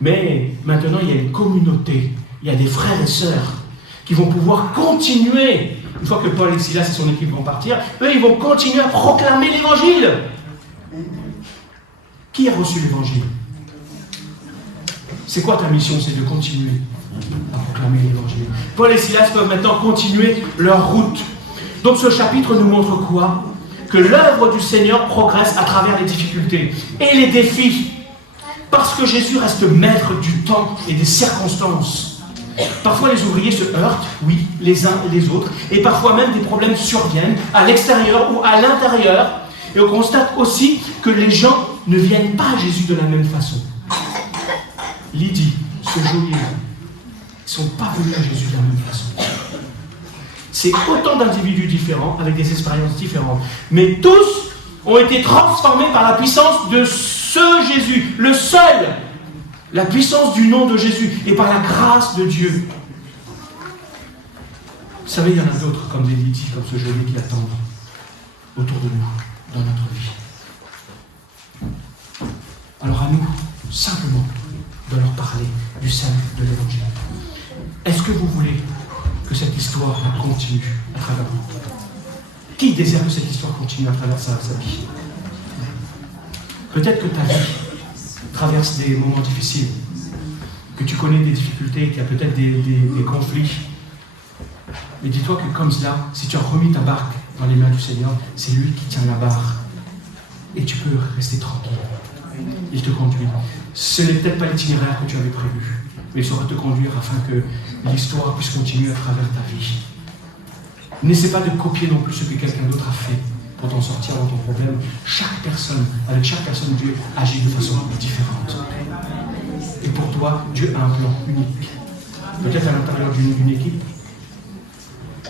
Mais maintenant, il y a une communauté, il y a des frères et sœurs qui vont pouvoir continuer. Une fois que Paul et Silas et son équipe vont partir, eux, ils vont continuer à proclamer l'évangile. Qui a reçu l'évangile? C'est quoi ta mission? C'est de continuer à proclamer l'évangile. Paul et Silas peuvent maintenant continuer leur route. Donc ce chapitre nous montre quoi? Que l'œuvre du Seigneur progresse à travers les difficultés et les défis. Parce que Jésus reste maître du temps et des circonstances. Parfois les ouvriers se heurtent, oui, les uns et les autres, et parfois même des problèmes surviennent à l'extérieur ou à l'intérieur. Et on constate aussi que les gens ne viennent pas à Jésus de la même façon. Lydie, ce geôlier, ils ne sont pas venus à Jésus de la même façon. C'est autant d'individus différents, avec des expériences différentes. Mais tous ont été transformés par la puissance de ce Jésus, le seul. La puissance du nom de Jésus et par la grâce de Dieu. Vous savez, il y en a d'autres comme des Lydie, comme ce geôlier qui attendent autour de nous, dans notre vie. Alors à nous, simplement, de leur parler du salut de l'Évangile. Est-ce que vous voulez que cette histoire continue à travers vous? Qui désire que cette histoire continue à travers sa vie? Peut-être que ta vie traverse des moments difficiles, que tu connais des difficultés, qu'il y a peut-être des conflits. Mais dis-toi que comme cela, si tu as remis ta barque dans les mains du Seigneur, c'est lui qui tient la barre. Et tu peux rester tranquille. Il te conduit. Ce n'est peut-être pas l'itinéraire que tu avais prévu, mais il saura te conduire afin que l'histoire puisse continuer à travers ta vie. N'essaie pas de copier non plus ce que quelqu'un d'autre a fait pour t'en sortir dans ton problème. Avec chaque personne, Dieu agit de façon différente. Et pour toi, Dieu a un plan unique. Peut-être à l'intérieur d'une équipe,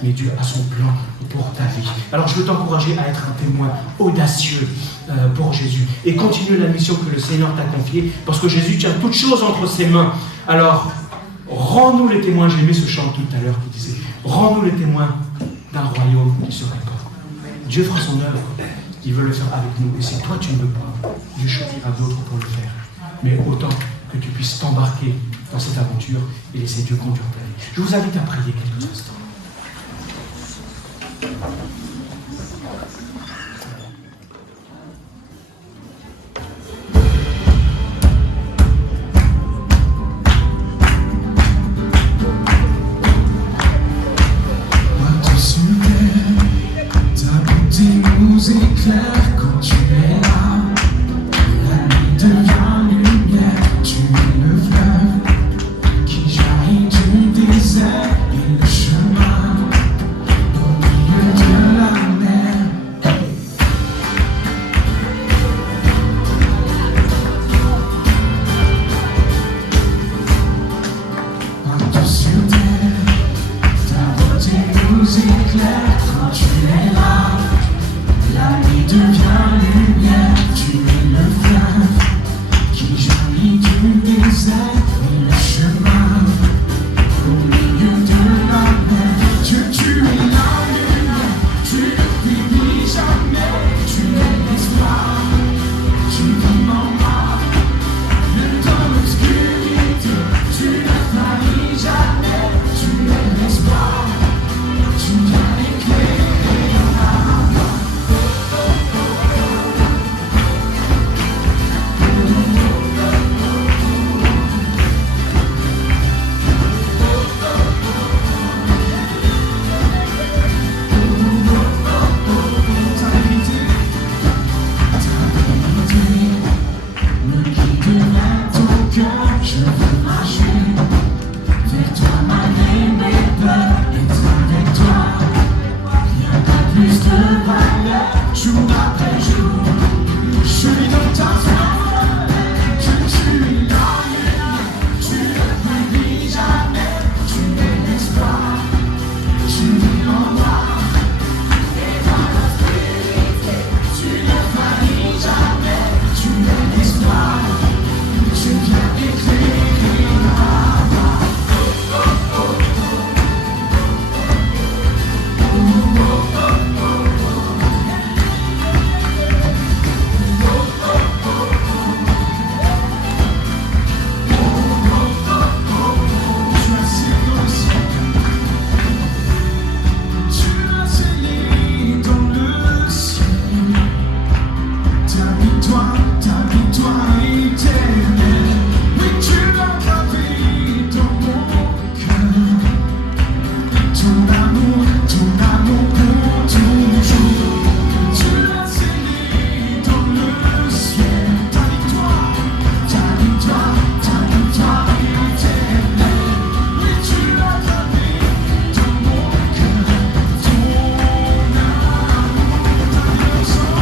mais Dieu a son plan pour ta vie. Alors je veux t'encourager à être un témoin audacieux pour Jésus et continuer la mission que le Seigneur t'a confiée, parce que Jésus tient toutes choses entre ses mains. Alors, rends-nous les témoins. J'ai aimé ce chant tout à l'heure qui disait: rends-nous les témoins d'un royaume qui se répand. Dieu fera son œuvre. Il veut le faire avec nous. Et si toi tu ne veux pas, Dieu choisira d'autres pour le faire. Mais autant que tu puisses t'embarquer dans cette aventure et laisser Dieu conduire ta vie. Je vous invite à prier quelques instants. Nous éclaire quand tu es là. La nuit devient lumière. Tu es le fleuve qui jaillit du désert et le chemin au milieu de la mer. Partout sur terre, ta beauté nous éclaire quand tu es là. La nuit devient lumière, tu es le fleuve qui jaillit du désert et le chemin au milieu de la mer. Dieu, tu es la lumière, tu ne finis jamais, tu es l'espoir, tu vis en moi. Dans l'obscurité, tu ne faillis jamais, tu es l'espoir, tu viens éclairer ma voie. Je veux marcher vers toi malgré mes peurs, être avec toi. Rien n'a plus de valeur, jour après jour. Je suis dans ta soif, que tu es la lumière, tu ne m'oublies jamais, tu es l'espoir, tu vis en moi. Et dans l'obscurité, tu ne faillis jamais, tu es l'espoir. Tu viens éclairer ma voie. Tu as scellé dans le ciel. Tu as scellé dans le ciel. Ta victoire éternelle. Oui, tu l'as gravé dans mon cœur. Ton amour pour toujours. Tu l'as scellé dans le ciel. Ta victoire éternelle. Oui, tu l'as gravé dans mon cœur. Ton amour, ta sang.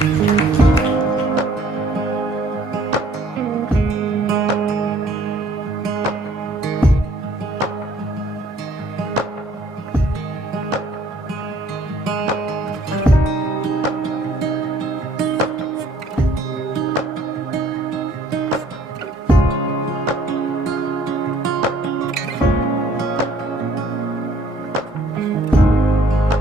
Thank you.